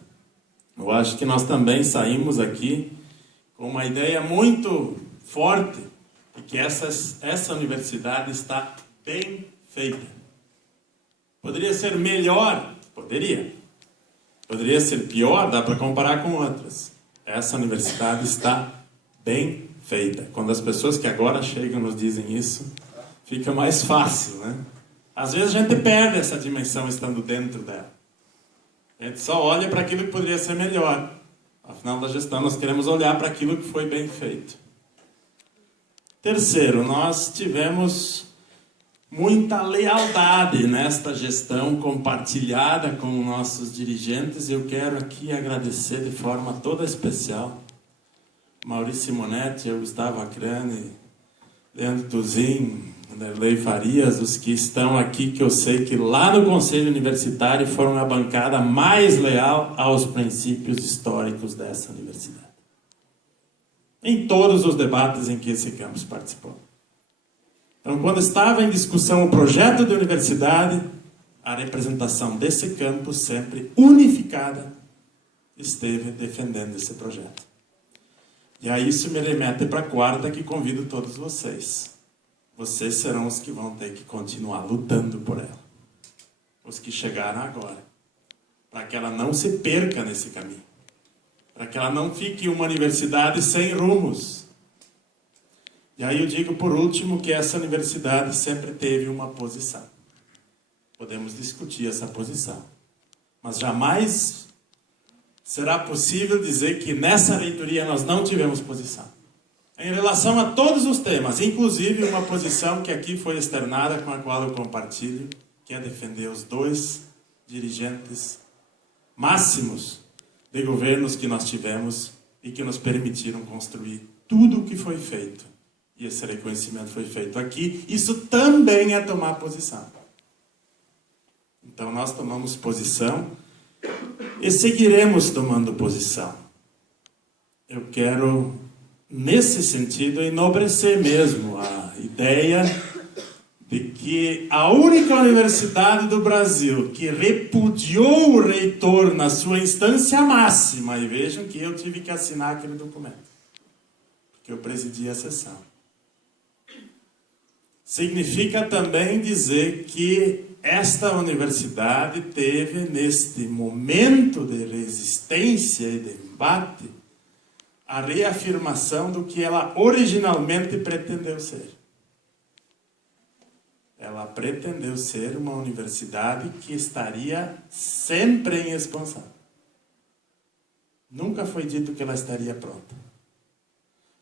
eu acho que nós também saímos aqui com uma ideia muito forte de que essa universidade está bem feita. Poderia ser melhor? Poderia. Poderia ser pior? Dá para comparar com outras. Essa universidade está bem feita. Quando as pessoas que agora chegam nos dizem isso, fica mais fácil, né? Às vezes a gente perde essa dimensão estando dentro dela. A gente só olha para aquilo que poderia ser melhor. Afinal da gestão, nós queremos olhar para aquilo que foi bem feito. Terceiro, nós tivemos muita lealdade nesta gestão compartilhada com nossos dirigentes. Eu quero aqui agradecer de forma toda especial Maurício Simonetti, Gustavo Acrane, Leandro Tuzin, Derlei Farias, os que estão aqui, que eu sei que lá no Conselho Universitário foram a bancada mais leal aos princípios históricos dessa universidade. Em todos os debates em que esse campus participou. Então, quando estava em discussão o projeto de universidade, a representação desse campus, sempre unificada, esteve defendendo esse projeto. E aí isso me remete para a quarta, que convido todos vocês. Vocês serão os que vão ter que continuar lutando por ela. Os que chegaram agora. Para que ela não se perca nesse caminho. Para que ela não fique uma universidade sem rumos. E aí eu digo, por último, que essa universidade sempre teve uma posição. Podemos discutir essa posição. Mas jamais será possível dizer que nessa reitoria nós não tivemos posição. Em relação a todos os temas, inclusive uma posição que aqui foi externada, com a qual eu compartilho, que é defender os 2 dirigentes máximos de governos que nós tivemos e que nos permitiram construir tudo o que foi feito. E esse reconhecimento foi feito aqui. Isso também é tomar posição. Então nós tomamos posição e seguiremos tomando posição. Eu quero, nesse sentido, enobrecer mesmo a ideia de que a única universidade do Brasil que repudiou o reitor na sua instância máxima, e vejam que eu tive que assinar aquele documento, porque eu presidi a sessão, significa também dizer que esta universidade teve, neste momento de resistência e de embate, a reafirmação do que ela originalmente pretendeu ser. Ela pretendeu ser uma universidade que estaria sempre em expansão. Nunca foi dito que ela estaria pronta.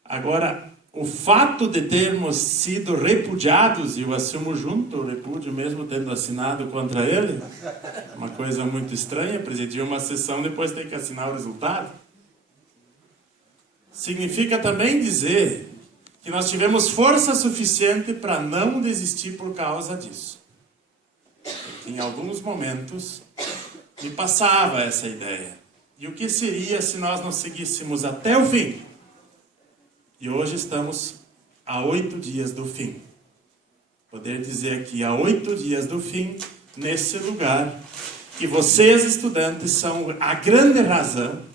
Agora, o fato de termos sido repudiados, e eu assumo junto o repúdio, mesmo tendo assinado contra ele, uma coisa muito estranha, presidir uma sessão depois ter que assinar o resultado, significa também dizer que nós tivemos força suficiente para não desistir por causa disso. Porque em alguns momentos me passava essa ideia. E o que seria se nós não seguíssemos até o fim? E hoje estamos a 8 dias do fim. Poder dizer aqui, a 8 dias do fim, nesse lugar, que vocês, estudantes, são a grande razão,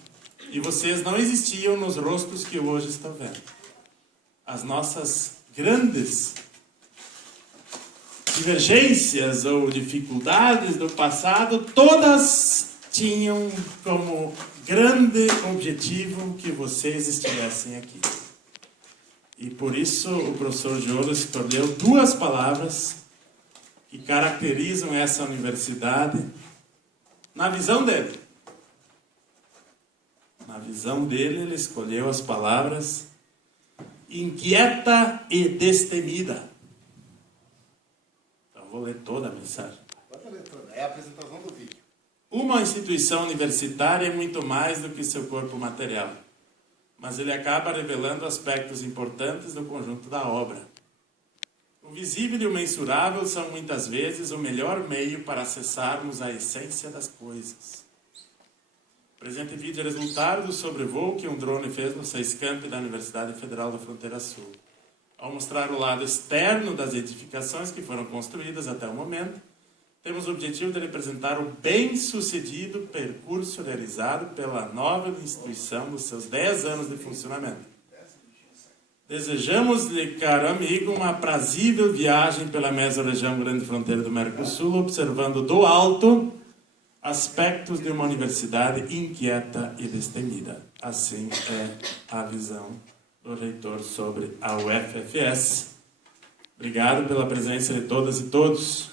e vocês não existiam nos rostos que hoje estão vendo. As nossas grandes divergências ou dificuldades do passado, todas tinham como grande objetivo que vocês estivessem aqui. E por isso o professor Giolo escolheu 2 palavras que caracterizam essa universidade na visão dele. Na visão dele, ele escolheu as palavras inquieta e destemida. Então, vou ler toda a mensagem. Pode ler toda. É a apresentação do vídeo. Uma instituição universitária é muito mais do que seu corpo material, mas ele acaba revelando aspectos importantes do conjunto da obra. O visível e o mensurável são muitas vezes o melhor meio para acessarmos a essência das coisas. O presente vídeo é resultado do sobrevoo que um drone fez no SESCAMP da Universidade Federal da Fronteira Sul. Ao mostrar o lado externo das edificações que foram construídas até o momento, temos o objetivo de representar o bem-sucedido percurso realizado pela nova instituição nos seus 10 anos de funcionamento. Desejamos-lhe, caro amigo, uma aprazível viagem pela mesorregião Grande Fronteira do Mercosul, observando do alto aspectos de uma universidade inquieta e destemida. Assim é a visão do reitor sobre a UFFS. Obrigado pela presença de todas e todos.